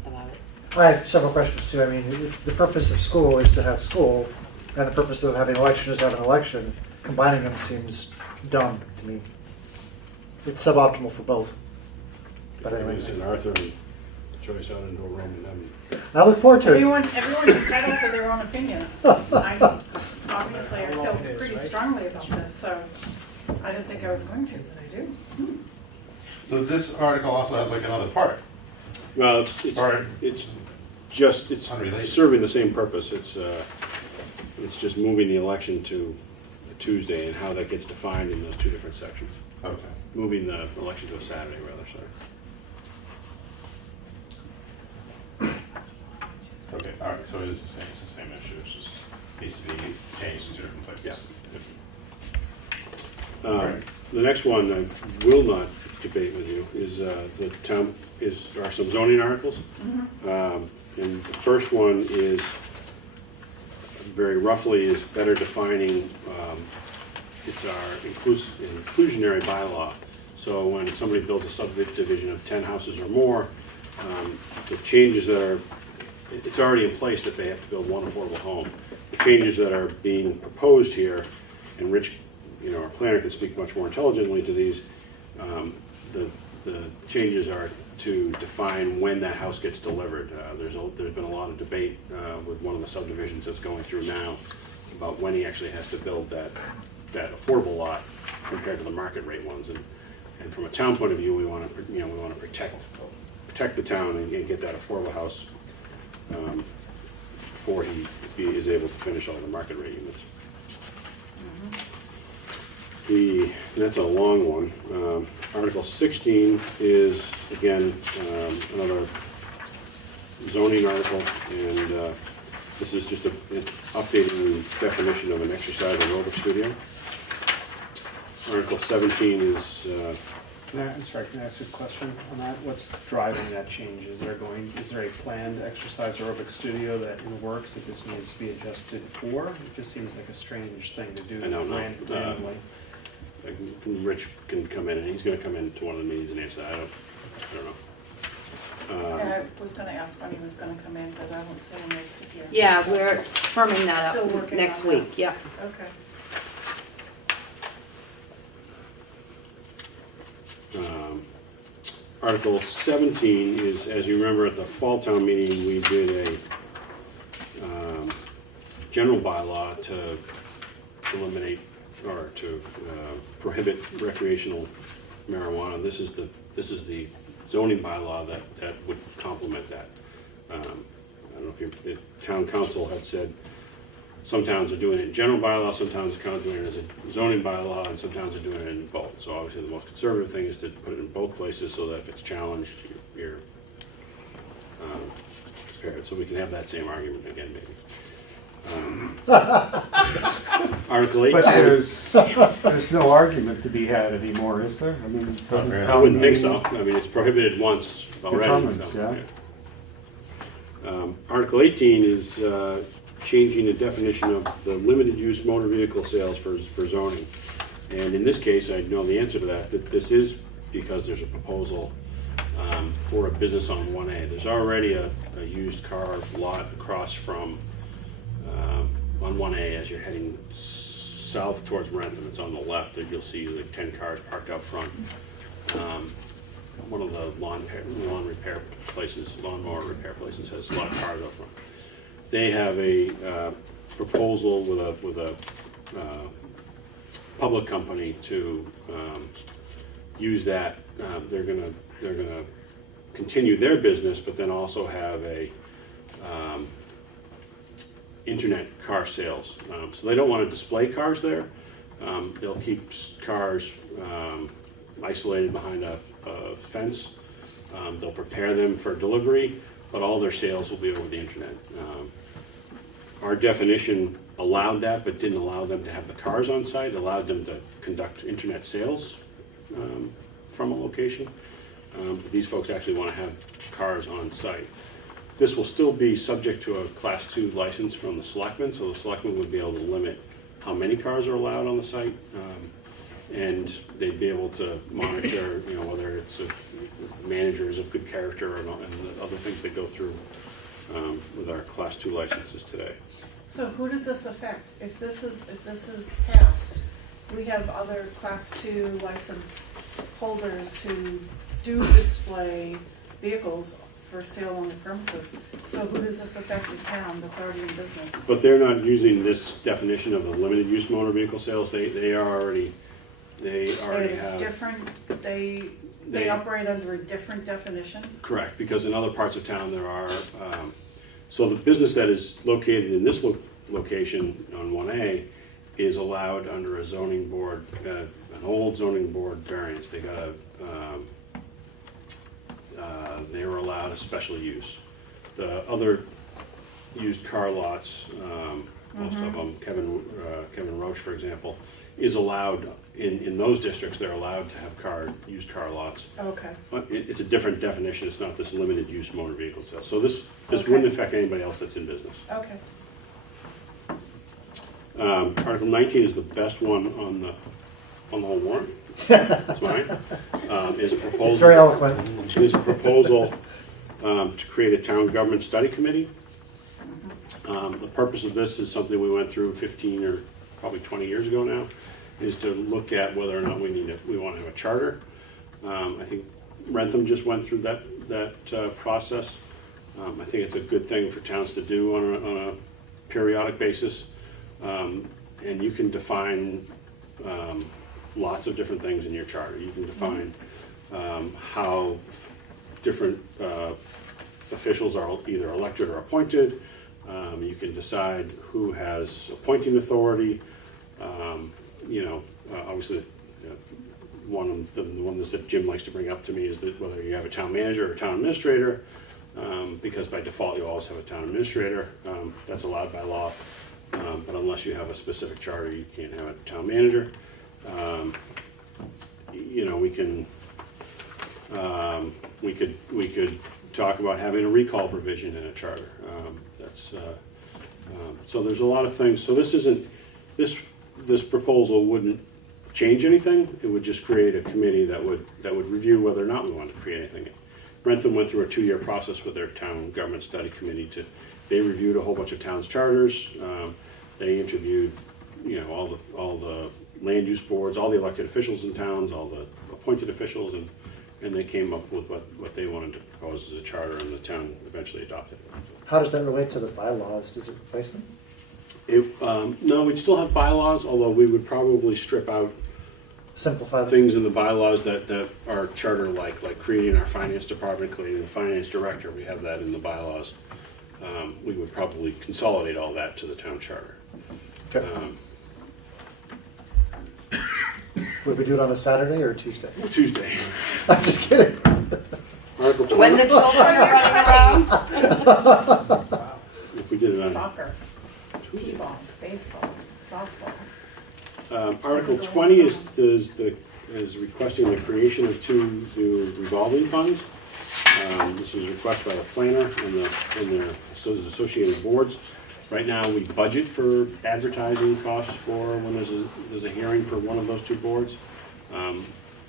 about it. I have several questions too. I mean, if the purpose of school is to have school, and the purpose of having an election is to have an election, combining them seems dumb to me. It's suboptimal for both. But anyway, We send Arthur and Joyce out into a room and have them. I look forward to it. Everyone's entitled to their own opinion. Obviously, I feel pretty strongly about this, so I didn't think I was going to, but I do. So this article also has like another part. Well, Or- it's Unrelated. serving the same purpose. It's just moving the election to a Tuesday and how that gets defined in those two different sections. Okay. Moving the election to a Saturday, rather, sorry. Okay, all right, so it is it's the same issue, it's just needs to be changed in two different places. Yeah. The next one I will not debate with you is are some zoning articles. And the first one is very roughly is better defining, it's our inclusionary bylaw. So when somebody builds a subdivision of 10 houses or more, the changes that are, it's already in place that they have to build one affordable home. The changes that are being proposed here, and Rich, our planner can speak much more intelligently to these, the changes are to define when that house gets delivered. There's been a lot of debate with one of the subdivisions that's going through now about when he actually has to build that affordable lot compared to the market rate ones. And from a town point of view, we want to protect the town and get that affordable house before he is able to finish all the market rate units. That's a long one. Article 16 is, again, another zoning article, and this is just updating the definition of an exercise aerobic studio. Article 17 is, Can I ask a question on that? What's driving that change? Is there a planned exercise aerobic studio that in the works that this needs to be adjusted for? It just seems like a strange thing to do I don't know. randomly. Rich can come in, and he's going to come in to one of the meetings and answer that. I don't know. And I was gonna ask when he was gonna come in, but I won't see him next year. Yeah, we're firming that Still up working next on that. week, yeah. Okay. Article 17 is, as you remember at the fall town meeting, we did a general bylaw to eliminate or to prohibit recreational marijuana. This is the zoning bylaw that would complement that. I don't know if the town council had said some towns are doing it in general bylaw, some towns are doing it as a zoning bylaw, and some towns are doing it in both. So obviously the most conservative thing is to put it in both places so that if it's challenged, you're prepared. So we can have that same argument again, maybe. Article 8. But there's no argument to be had anymore, is there? I mean, doesn't really. I wouldn't think so. I mean, it's prohibited once already. Determined, So, yeah. Article 18 is changing the definition of the limited use motor vehicle sales for zoning. And in this case, I know the answer to that this is because there's a proposal for a business on 1A. There's already a used car lot across from, on 1A as you're heading south towards Rentham. It's on the left, that you'll see like 10 cars parked out front. One of the lawnmower repair places has a lot of cars out front. They have a proposal with a public company to use that. They're gonna continue their business, but then also have a internet car sales. So they don't want to display cars there. They'll keep cars isolated behind a fence. They'll prepare them for delivery, but all their sales will be over the internet. Our definition allowed that, but didn't allow them to have the cars on site. It allowed them to conduct internet sales from a location. These folks actually want to have cars on site. This will still be subject to a Class 2 license from the selectmen, so the selectmen would be able to limit how many cars are allowed on the site, and they'd be able to monitor, whether it's managers of good character and the other things that go through with our Class 2 licenses today. So who does this affect? If this is passed, we have other Class 2 license holders who do display vehicles for sale on the premises. So who does this affect in town that's already in business? But they're not using this definition of the limited use motor vehicle sales. They already have. They operate under a different definition? Correct, because in other parts of town there are, so the business that is located in this location on 1A is allowed under a zoning board, an old zoning board variance. They got they were allowed a special use. The other used car lots, most of them, Kevin Roach, for example, is allowed, in those districts, they're allowed to have used car lots. Okay. But it's a different definition. It's not this limited use motor vehicle sale. So this Okay. wouldn't affect anybody else that's in business. Okay. Article 19 is the best one on the whole warrant. That's mine. Is a proposal. It's very eloquent. Is a proposal to create a town government study committee. The purpose of this is something we went through 15 or probably 20 years ago now, is to look at whether or not we want to have a charter. I think Rentham just went through that process. I think it's a good thing for towns to do on a periodic basis. And you can define lots of different things in your charter. You can define how different officials are either elected or appointed. You can decide who has appointing authority. Obviously, the one that Jim likes to bring up to me is that whether you have a town manager or a town administrator, because by default you always have a town administrator. That's allowed by law, but unless you have a specific charter, you can't have a town manager. We could talk about having a recall provision in a charter. So there's a lot of things. So this proposal wouldn't change anything. It would just create a committee that would review whether or not we wanted to create anything. Rentham went through a 2-year process with their town government study committee. They reviewed a whole bunch of towns' charters. They interviewed, all the land use boards, all the elected officials in towns, all the appointed officials, and they came up with what they wanted to propose as a charter, and the town eventually adopted it. How does that relate to the bylaws? Does it replace them? No, we'd still have bylaws, although we would probably strip out Simplify them? things in the bylaws that are charter-like creating our finance department, creating the finance director. We have that in the bylaws. We would probably consolidate all that to the town charter. Okay. Would we do it on a Saturday or a Tuesday? Tuesday. I'm just kidding. Article 20. When the children are running around. If we did it on Soccer, t-ball, baseball, softball. Article 20 is requesting the creation of 2 new revolving funds. This was requested by the planner and their associated boards. Right now, we budget for advertising costs for when there's a hearing for one of those 2 boards.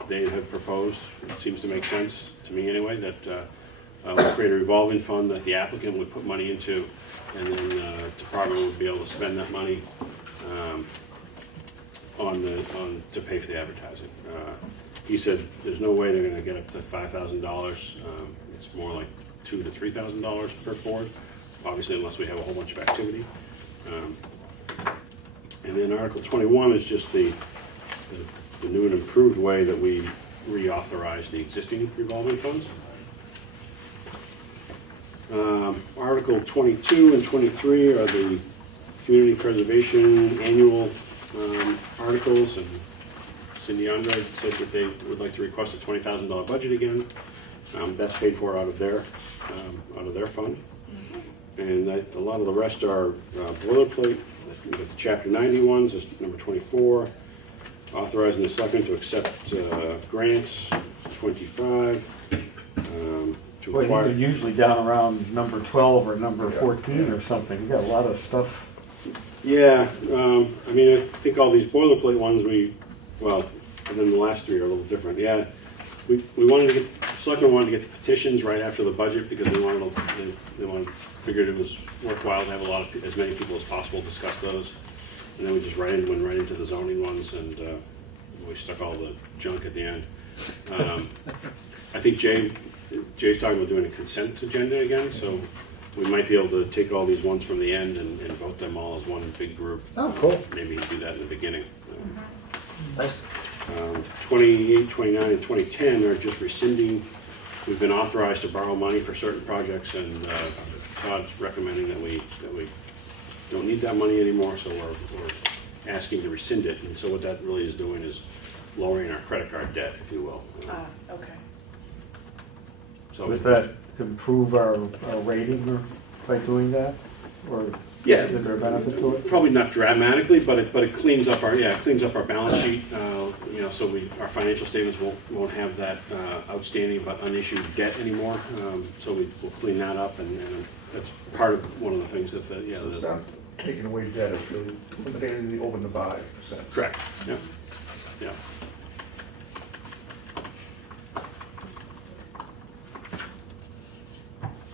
they have proposed, it seems to make sense, to me anyway, that we'll create a revolving fund that the applicant would put money into, and then the department would be able to spend that money to pay for the advertising. He said there's no way they're gonna get up to $5,000. It's more like $2,000 to $3,000 per board, obviously unless we have a whole bunch of activity. And then Article 21 is just the new and improved way that we reauthorize the existing revolving funds. Article 22 and 23 are the community preservation annual articles, and Cindy Andre said that they would like to request a $20,000 budget again. That's paid for out of their fund. And a lot of the rest are boilerplate. We've got the Chapter 90 ones, is number 24. Authorizing the selectmen to accept grants, 25. To Boy, these are acquire. usually down around number 12 or number 14 or something. You got a lot of stuff. Yeah, I mean, I think all these boilerplate ones well, and then the last three are a little different. Yeah, we wanted to get, the selectmen wanted to get the petitions right after the budget because they figured it was worthwhile to have as many people as possible discuss those. And then we just went right into the zoning ones, and we stuck all the junk at the end. I think Jay's talking about doing a consent agenda again, so we might be able to take all these ones from the end and vote them all as one big group. Oh, cool. Maybe do that in the beginning. Nice. 28, 29, and 2010 are just rescinding. We've been authorized to borrow money for certain projects, and Todd's recommending that we don't need that money anymore, so we're asking to rescind it. And so what that really is doing is lowering our credit card debt, if you will. Okay. So Does that improve our rating or by doing that? Or yeah, is there a benefit to it? probably not dramatically, but it cleans up our balance sheet. So our financial statements won't have that outstanding but unissued debt anymore. So we'll clean that up, and that's part of one of the things that So it's not taking away debt, it's really eliminating the open to buy percent. correct. Yeah. Yeah.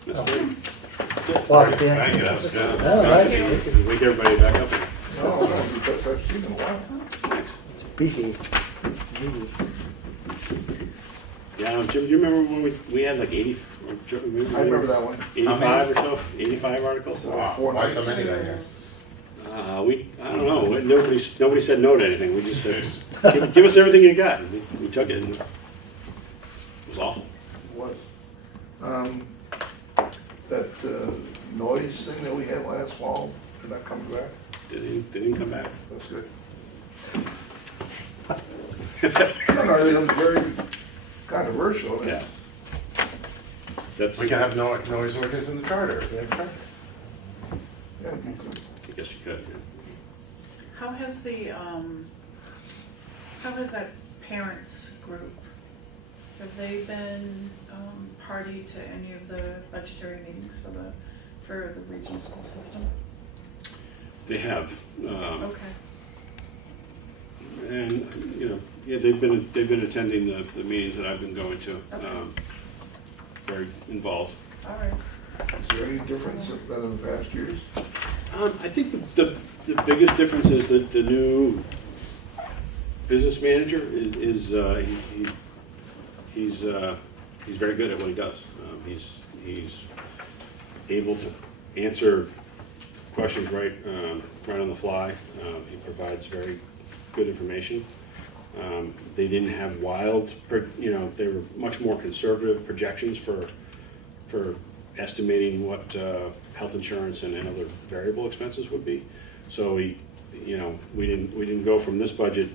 That's it. Applause at the end. Thank you, that was good. Oh, nice. Wake everybody back up. No, that's the best I've seen in a while. Thanks. It's beefy. Meaty. Yeah, Jim, do you remember when we had like 80? I remember that one. 85 or so, 85 articles. Wow, why so many that year? I don't know. Nobody said no to anything. We just said, give us everything you got. And we took it, and it was awful. It was. That noise thing that we had last fall, did that come back? Didn't come back. That's good. No, it was very controversial. Yeah. That's. We can have noise ordinance in the charter. We have a charter. Yeah, you could. I guess you could. Yeah. How has that parents group, have they been party to any of the budgetary meetings for the regional school system? They have. Okay. And they've been attending the meetings that I've been going to. Okay. Very involved. All right. Is there any difference than in the past years? I think the biggest difference is that the new business manager is he's very good at what he does. He's able to answer questions right on the fly. He provides very good information. They didn't have they were much more conservative projections for estimating what health insurance and other variable expenses would be. So we didn't go from this budget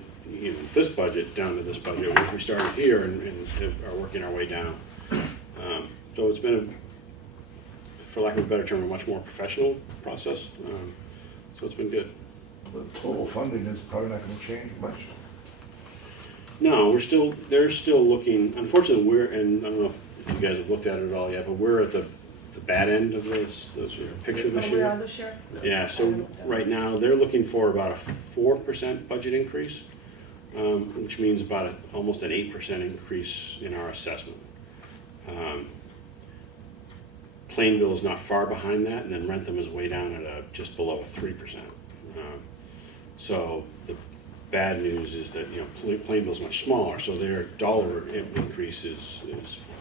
down to this budget. We started here and are working our way down. So it's been, for lack of a better term, a much more professional process. So it's been good. The total funding is probably not gonna change much. No, they're still looking, unfortunately, and I don't know if you guys have looked at it at all yet, but we're at the bad end of this picture this Oh, we year. are this year? Yeah, so right now, they're looking for about a 4% budget increase. which means about almost an 8% increase in our assessment. Plainville is not far behind that, and then Rentham is way down at just below a 3%. So the bad news is that, you know, Plainville's much smaller, so their dollar increase is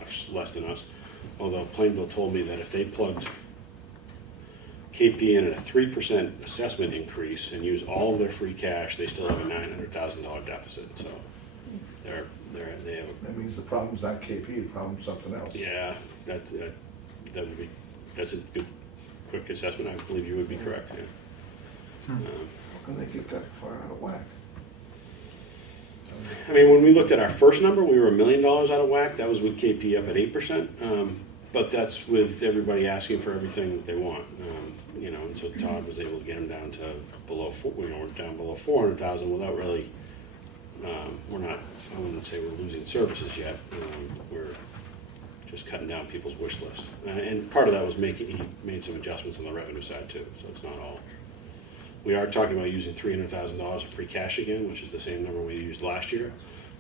much less than us. Although Plainville told me that if they plugged KP in at a 3% assessment increase and use all of their free cash, they still have a $900,000 deficit. So they have. That means the problem's not KP, the problem's something else. Yeah, that would be, that's a good, quick assessment. I believe you would be correct. Yeah. How can they get that far out of whack? I mean, when we looked at our first number, we were $1 million out of whack. That was with KP up at 8%. But that's with everybody asking for everything that they want. You know, and so Todd was able to get them down to below we're down below 400,000 without really. We're not. I wouldn't say we're losing services yet. We're just cutting down people's wish list. And part of that was he made some adjustments on the revenue side too. So it's not all. We are talking about using $300,000 of free cash again, which is the same number we used last year.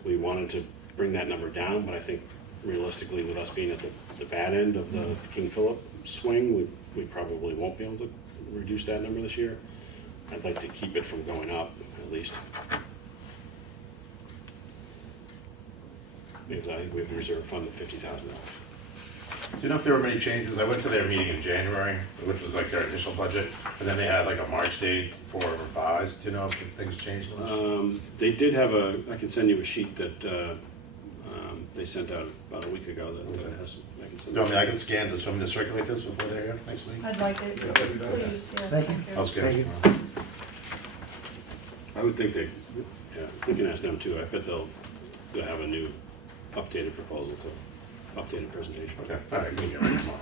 We wanted to bring that number down, but I think realistically, with us being at the bad end of the King Philip swing, we probably won't be able to reduce that number this year. I'd like to keep it from going up, at least. Because I think we have a reserve fund of $50,000. Do you know if there were many changes? I went to their meeting in January, which was like their initial budget, and then they had like a March date for revised. Do you know if things changed much? They did have I can send you a sheet that they sent out about a week ago that has, I can send Do you want me, I can scan this, do you want me to circulate this before they're here next week? I'd like it, Yeah, that'd be nice. please, yes, Thank you. thank you. I'll scan Thank it you. tomorrow. I would think we can ask them too. I bet they'll have a new updated proposal updated presentation. Okay, all right, we can get ready tomorrow.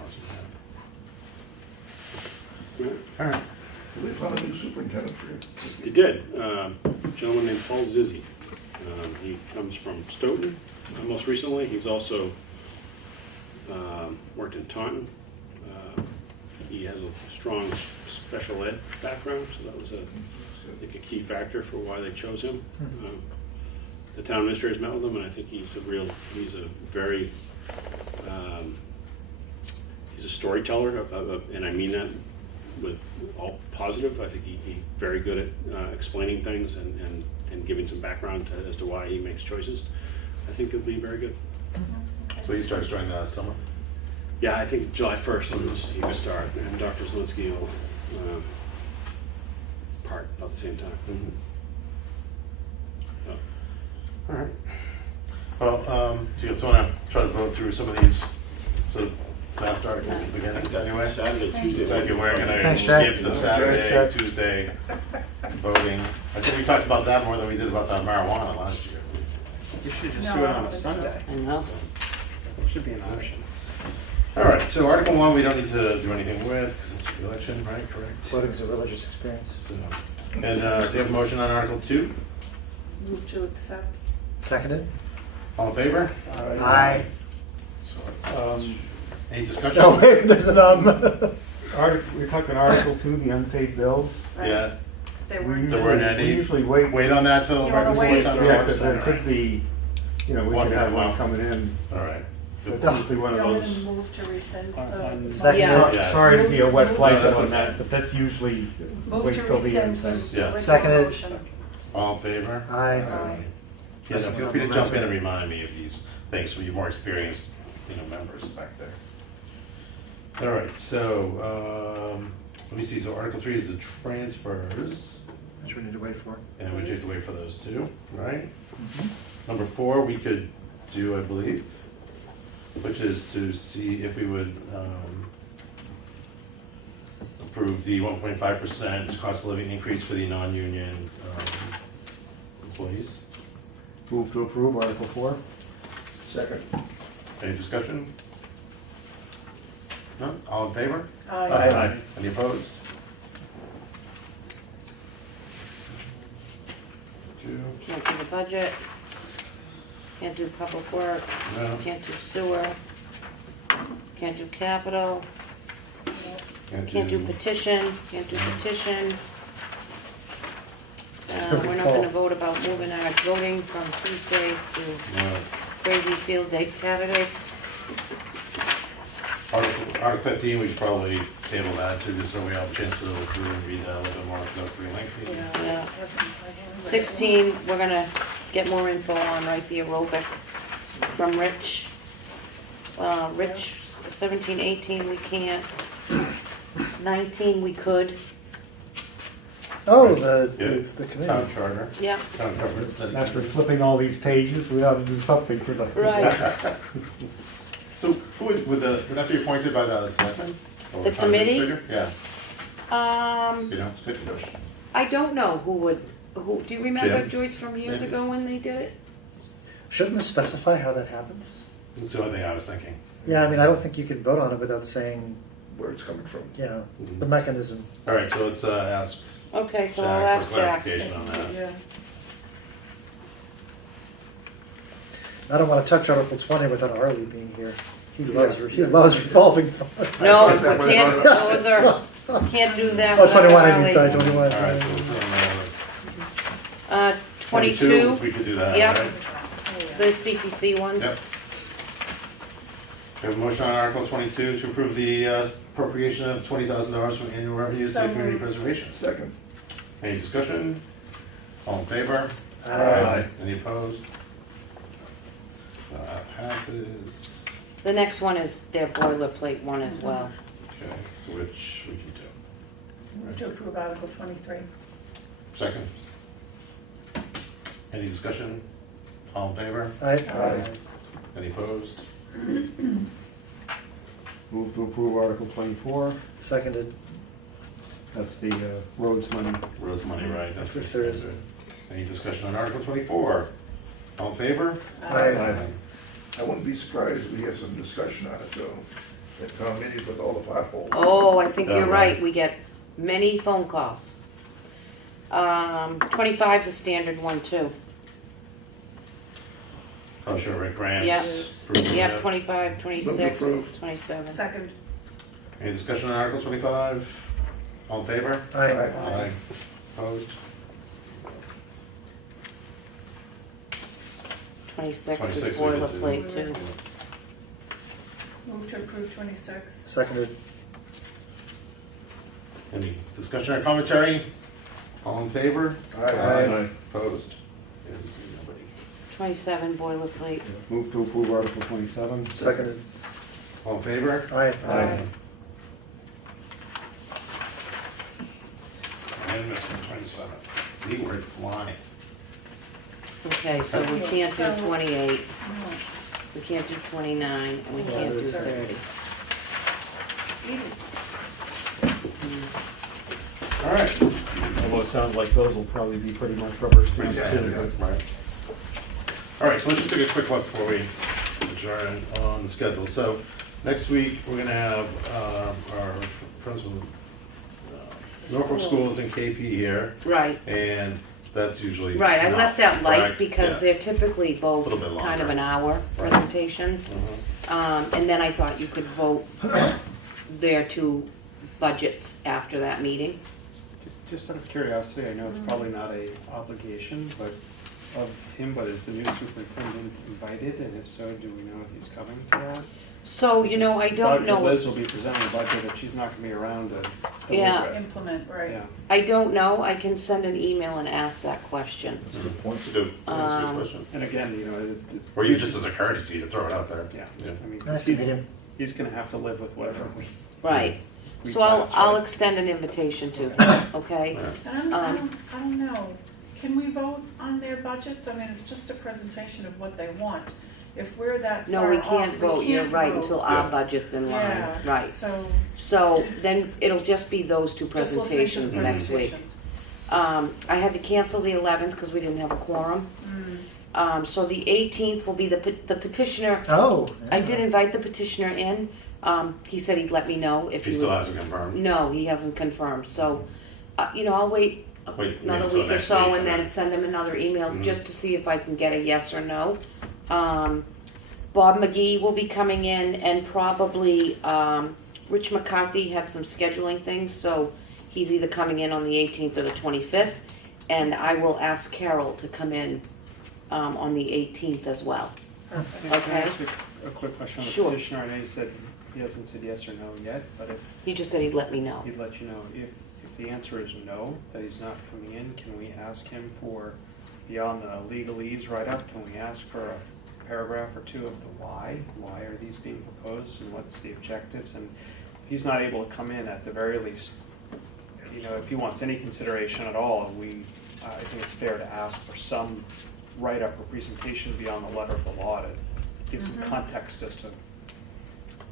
All right. We found a new superintendent for you. He did. A gentleman named Paul Zizzi. He comes from Stoughton. Most recently, he's also worked in Taunton. He has a strong special ed background, so that was I think a key factor for why they chose him. The town administrators met with him, and I think he's a very, he's a storyteller, and I mean that with all positive. I think he's very good at explaining things and giving some background as to why he makes choices. I think it'll be very good. So he starts during the summer? Yeah, I think July 1st he will start, and Dr. Zielinski will part about the same time. Mm-hmm. So, All right. Well, do you guys want to try to vote through some of these sort of fast articles at the beginning anyway? Saturday, Tuesday. So we're going to Thanks, skip Jack. the Saturday, Tuesday voting. I think we talked about that more than we did about the marijuana last year. We should just No, do it I on don't a think so. Sunday. I know. It should be an option. All right, so Article 1, we don't need to do anything with because it's the election, right? Correct. Voting's a religious experience. So, and do you have a motion on Article 2? Move to accept. Seconded? All in favor? Aye. Any discussion? No, wait, there's an We're talking Article 2, the unpaid bills. Right. Yeah, There We were, There weren't usually- any- We usually wait. wait on that till You right wanna before wait? it's on the Yeah, because there website, could right? be, we One could have come one out. coming in. All right. That's usually one of go ahead those. and move to rescind the. Second. Yeah. Yes. Sorry to be a wet Move- blanket that's on okay. that, but that's usually Move wait to till the rescind end. the Then. original Seconded. motion. All in favor? Aye. Yeah, so feel free to jump in and remind me of these things for you more experienced, members back there. All right, so, let me see, so Article 3 is the transfers, Which we need to wait for. and we do have to wait for those two, right? Number 4, we could do, I believe, which is to see if we would approve the 1.5% cost of living increase for the non-union employees. Move to approve Article 4. Second. Any discussion? No? All in favor? Aye. Any opposed? Two. Can't do the budget, can't do public work, No. can't do sewer, can't do capital, can't do petition, can't do petition. we're not gonna vote about moving our voting from Tuesdays to Yeah. crazy field day Saturdays. Article 15, we should probably table that too, just so we have a chance to go through and read that a little bit more, because that's pretty lengthy. Yeah. 16, we're gonna get more info on, right, the aerobic from Rich. Rich, 17, 18, we can't. 19, we could. Oh, Yeah. the Town committee. charter, Yeah, town governance. After flipping all these pages, we ought to do something for the. right. So who would that be appointed by the selectmen? Or The town committee? administrator? Yeah, you know, it's good to know. I don't know who, do you remember, Jim? Joyce, from years Maybe. ago when they did it? Shouldn't this specify how that happens? That's the only thing I was thinking. Yeah, I mean, I don't think you can vote on it without saying, Where it's coming from. you know, Mhm. the mechanism. All right, so let's ask Okay, so I'll Jack ask for Jack. clarification on that. Yeah. I don't want to touch Article 20 without Arlie being here. He loves revolving funds. No, I thought we can't, that those are, can't do that. Oh, without 21, I mean, Riley. sorry, 21. All right, so we'll see on that. 22, We could do that, Yep. right? the CPC ones. Yep. We have a motion on Article 22 to approve the appropriation of $20,000 from annual revenues to So community moved. preservation. Second. Any discussion? All in favor? Aye. Any opposed? Passes. The next one is their boilerplate one as well. Okay, so which we can do. Move to approve Article 23. Second. Any discussion? All in favor? Aye. Any opposed? Move to approve Article 24, Seconded. that's the roads money. Roads money, right, that's If what there it is. is. Any discussion on Article 24? All in favor? Aye. I wouldn't be surprised if we have some discussion on it though, at town meeting with all the potholes. Oh, I think Oh, you're right. right, we get many phone calls. 25's a standard one too. Oh, sure, right, grants. Yes. approval, Yep, yeah. 25, 26, approved. 27. Second. Any discussion on Article 25? All in favor? Aye. Aye. Opposed? 26 26 is is- boilerplate too. Move to approve 26. Seconded. Any discussion or commentary? All in favor? Aye. Opposed? Is nobody. 27 boilerplate. Move to approve Article 27. Seconded. All in favor? Aye. Aye. And missing 27. See, we're flying. Okay, so we Okay, can't do so- 28, No. we can't do 29, and we can't do that's- 30. Easy. All right. Although it sounds like those will probably be pretty much rubber stamps Yeah, too. yeah, right. All right, so let's just take a quick look before we adjourn on the schedule. So next week, we're gonna have our friends from Norfolk Schools and KP here, Right, and that's usually right, I enough, left that light correct? because Yeah. they're typically both Little bit kind of longer. an hour presentations. Mhm. And then I thought you could vote their two budgets after that meeting. Just out of curiosity, I know it's probably not a obligation, but of him, but is the new superintendent invited? And if so, do we know if he's coming to that? So, you know, I don't know, Liz if- will be presenting the budget, if she's not gonna be around to Yeah. deliver it. Implement, right. Yeah. I don't know, I can send an email and ask that question. That's a good, that's a good question. And again, you know, Or you just as a courtesy to throw it out there. yeah, Yeah. I mean, Nice to meet he's, him. he's gonna have to live with whatever we. Right, we so pass, I'll right? extend an invitation to, okay? Yeah. And I don't know, can we vote on their budgets? I mean, it's just a presentation of what they want. If we're that No, far we off, can't vote, you're can't right, vote. until our Yeah. budget's in line, Yeah, right. so So then it'll just be those two just listen to the presentations next week. presentations. I had to cancel the 11th because we didn't have a quorum. So the 18th will be the petitioner. Oh. I did invite the petitioner in. He said he'd let me know if He he still was. hasn't confirmed. No, he hasn't confirmed. So, you know, I'll wait Wait, another until week or next so week, and then right. send him another email Mhm. just to see if I can get a yes or no. Bob McGee will be coming in, and probably Rich McCarthy had some scheduling things, so he's either coming in on the 18th or the 25th. And I will ask Carol to come in on the 18th as well. Perfect. Can I Okay. ask a quick question on the Sure. petitioner? I know you said he hasn't said yes or no yet, but if He just said he'd let me know. he'd let you know, if the answer is no, that he's not coming in, can we ask him for, beyond the legalese write-up, can we ask for a paragraph or two of the why? Why are these being proposed and what's the objectives? And if he's not able to come in, at the very least, you know, if he wants any consideration at all, I think it's fair to ask for some write-up or presentation beyond the letter of the law to give some context as to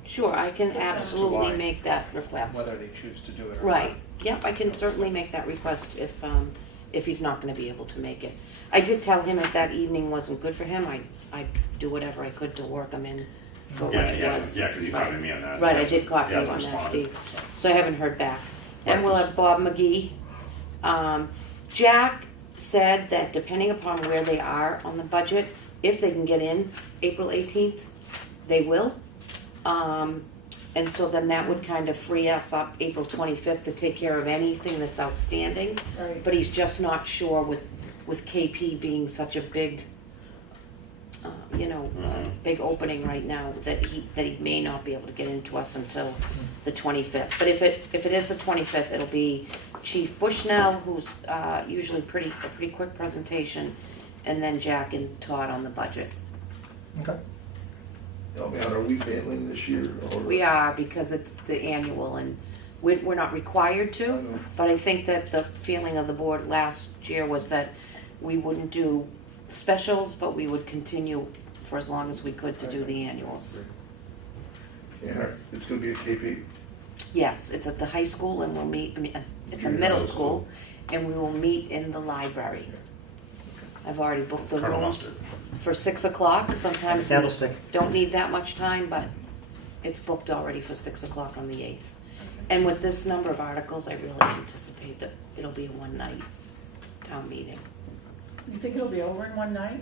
Sure, I can absolutely why. make that request. whether they choose to do it or not. Right, yep, I can certainly make that request if he's not gonna be able to make it. I did tell him if that evening wasn't good for him, I'd do whatever I could to work him in for what Yeah, it was. yeah, because you Right. copied me on that. Right, I Yes, did copy he you hasn't on that, responded, Steve. so. So I haven't heard back. And Right, we'll 'cause- have Bob McGee. Jack said that depending upon where they are on the budget, if they can get in April 18th, they will. And so then that would kind of free us up April 25th to take care of anything that's outstanding. Right. But he's just not sure with KP being such a big, big opening right now, that he may not be able to get into us until the 25th. But if it is the 25th, it'll be Chief Bushnell, who's usually a pretty quick presentation, and then Jack and Todd on the budget. Okay. Help me out, are we failing this year, or? We are, because it's the annual, and we're not required to, but I think that the feeling of the board last year was that we wouldn't do specials, but we would continue for as long as we could to do the annuals. And it's gonna be at KP? Yes, it's at the high school, and we'll meet, at the middle school, and we will meet in the library. I've already booked the Colonel room Mustard. for 6 o'clock. Sometimes we Candlestick. don't need that much time, but it's booked already for 6 o'clock on the 8th. And with this number of articles, I really anticipate that it'll be a one-night town meeting. You think it'll be over in one night?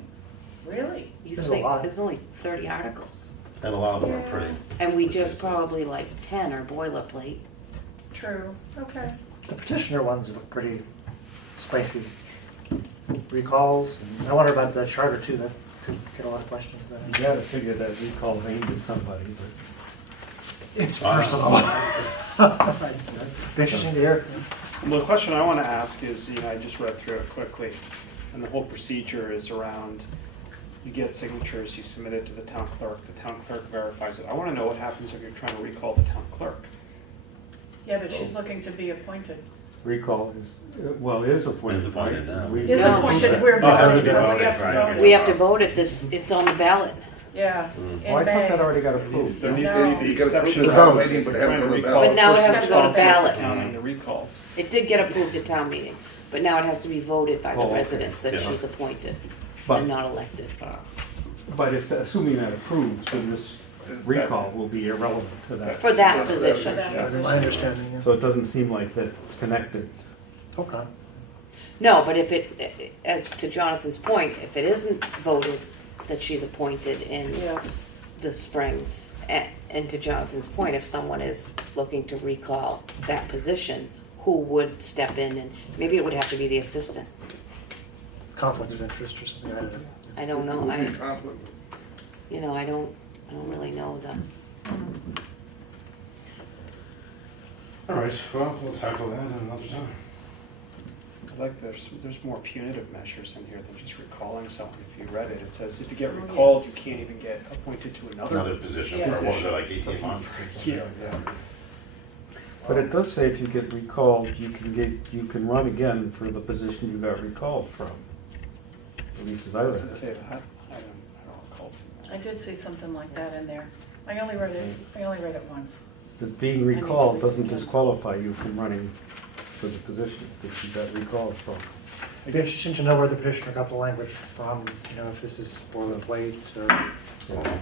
Really? You There's a think, lot. there's only 30 articles, And a lot of them are Yeah. pretty. and we just probably like 10 are boilerplate. True, okay. The petitioner ones look pretty spicy. Recalls, and I wonder about the charter too, that could get a lot of questions. You gotta figure that recall's aimed at somebody, but It's Wow. personal. Be interesting to hear. Well, the question I want to ask is, I just read through it quickly, and the whole procedure is around, you get signatures, you submit it to the town clerk verifies it. I want to know what happens if you're trying to recall the town clerk. Yeah, but she's looking to be appointed. recall is, well, is appointed. Is appointed right? now. We- Is No. appointed, we're Oh, it has to voting, be we voted, have to right, vote. okay. We have to vote it, it's on the ballot. Yeah, Mm. in Oh, I thought that May. already got approved. There needs No. to be You gotta exception approve the to town that meeting, but if have you're it on trying the to ballot. recall But now it person has to go to responsible for ballot. counting the recalls. It did get approved at town meeting, but now it has to be voted by the Oh, okay. residents that Yeah. she's appointed But- and not elected. But if, assuming that approves, then this recall will be irrelevant to that. For that For position. that That's my position. understanding, yeah. So it doesn't seem like that's connected. Hope not. No, but if it, as to Jonathan's point, if it isn't voted that she's appointed in Yes, the spring, and to Jonathan's point, if someone is looking to recall that position, who would step in, and maybe it would have to be the assistant. Conflict of interest or something, I don't know. I don't know, Who's in conflict? I don't really know the, All right, well, we'll tackle that another time. I like there's more punitive measures in here than just recalling someone. If you read it, it says if you get Oh, recalled, you yes. can't even get appointed to Another another. position, Yes. for what was it, like 18 months? Yeah. But it does say if you get recalled, you can run again for the position you got recalled from. At least as I read Does it it. say that? I don't recall seeing I that. did see something like that in there. I only read it once. That being need to recalled read doesn't it again. disqualify you from running for the position that you got recalled from. I It'd be guess interesting to know where the petitioner got the language from, if this is boilerplate or.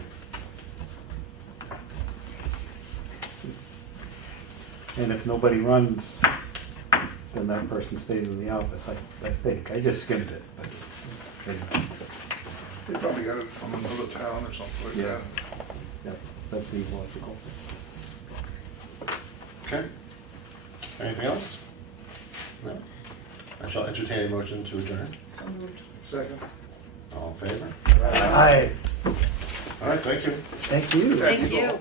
And if nobody runs, then that person stays in the office, I think. I just skimmed it. but- They probably got it from another town or something like Yeah. that. Yeah, that seems logical. Okay. Anything else? No? I shall entertain a motion to adjourn. So moved. Second. All in favor? Aye, All right, thank you. thank you. Thank you.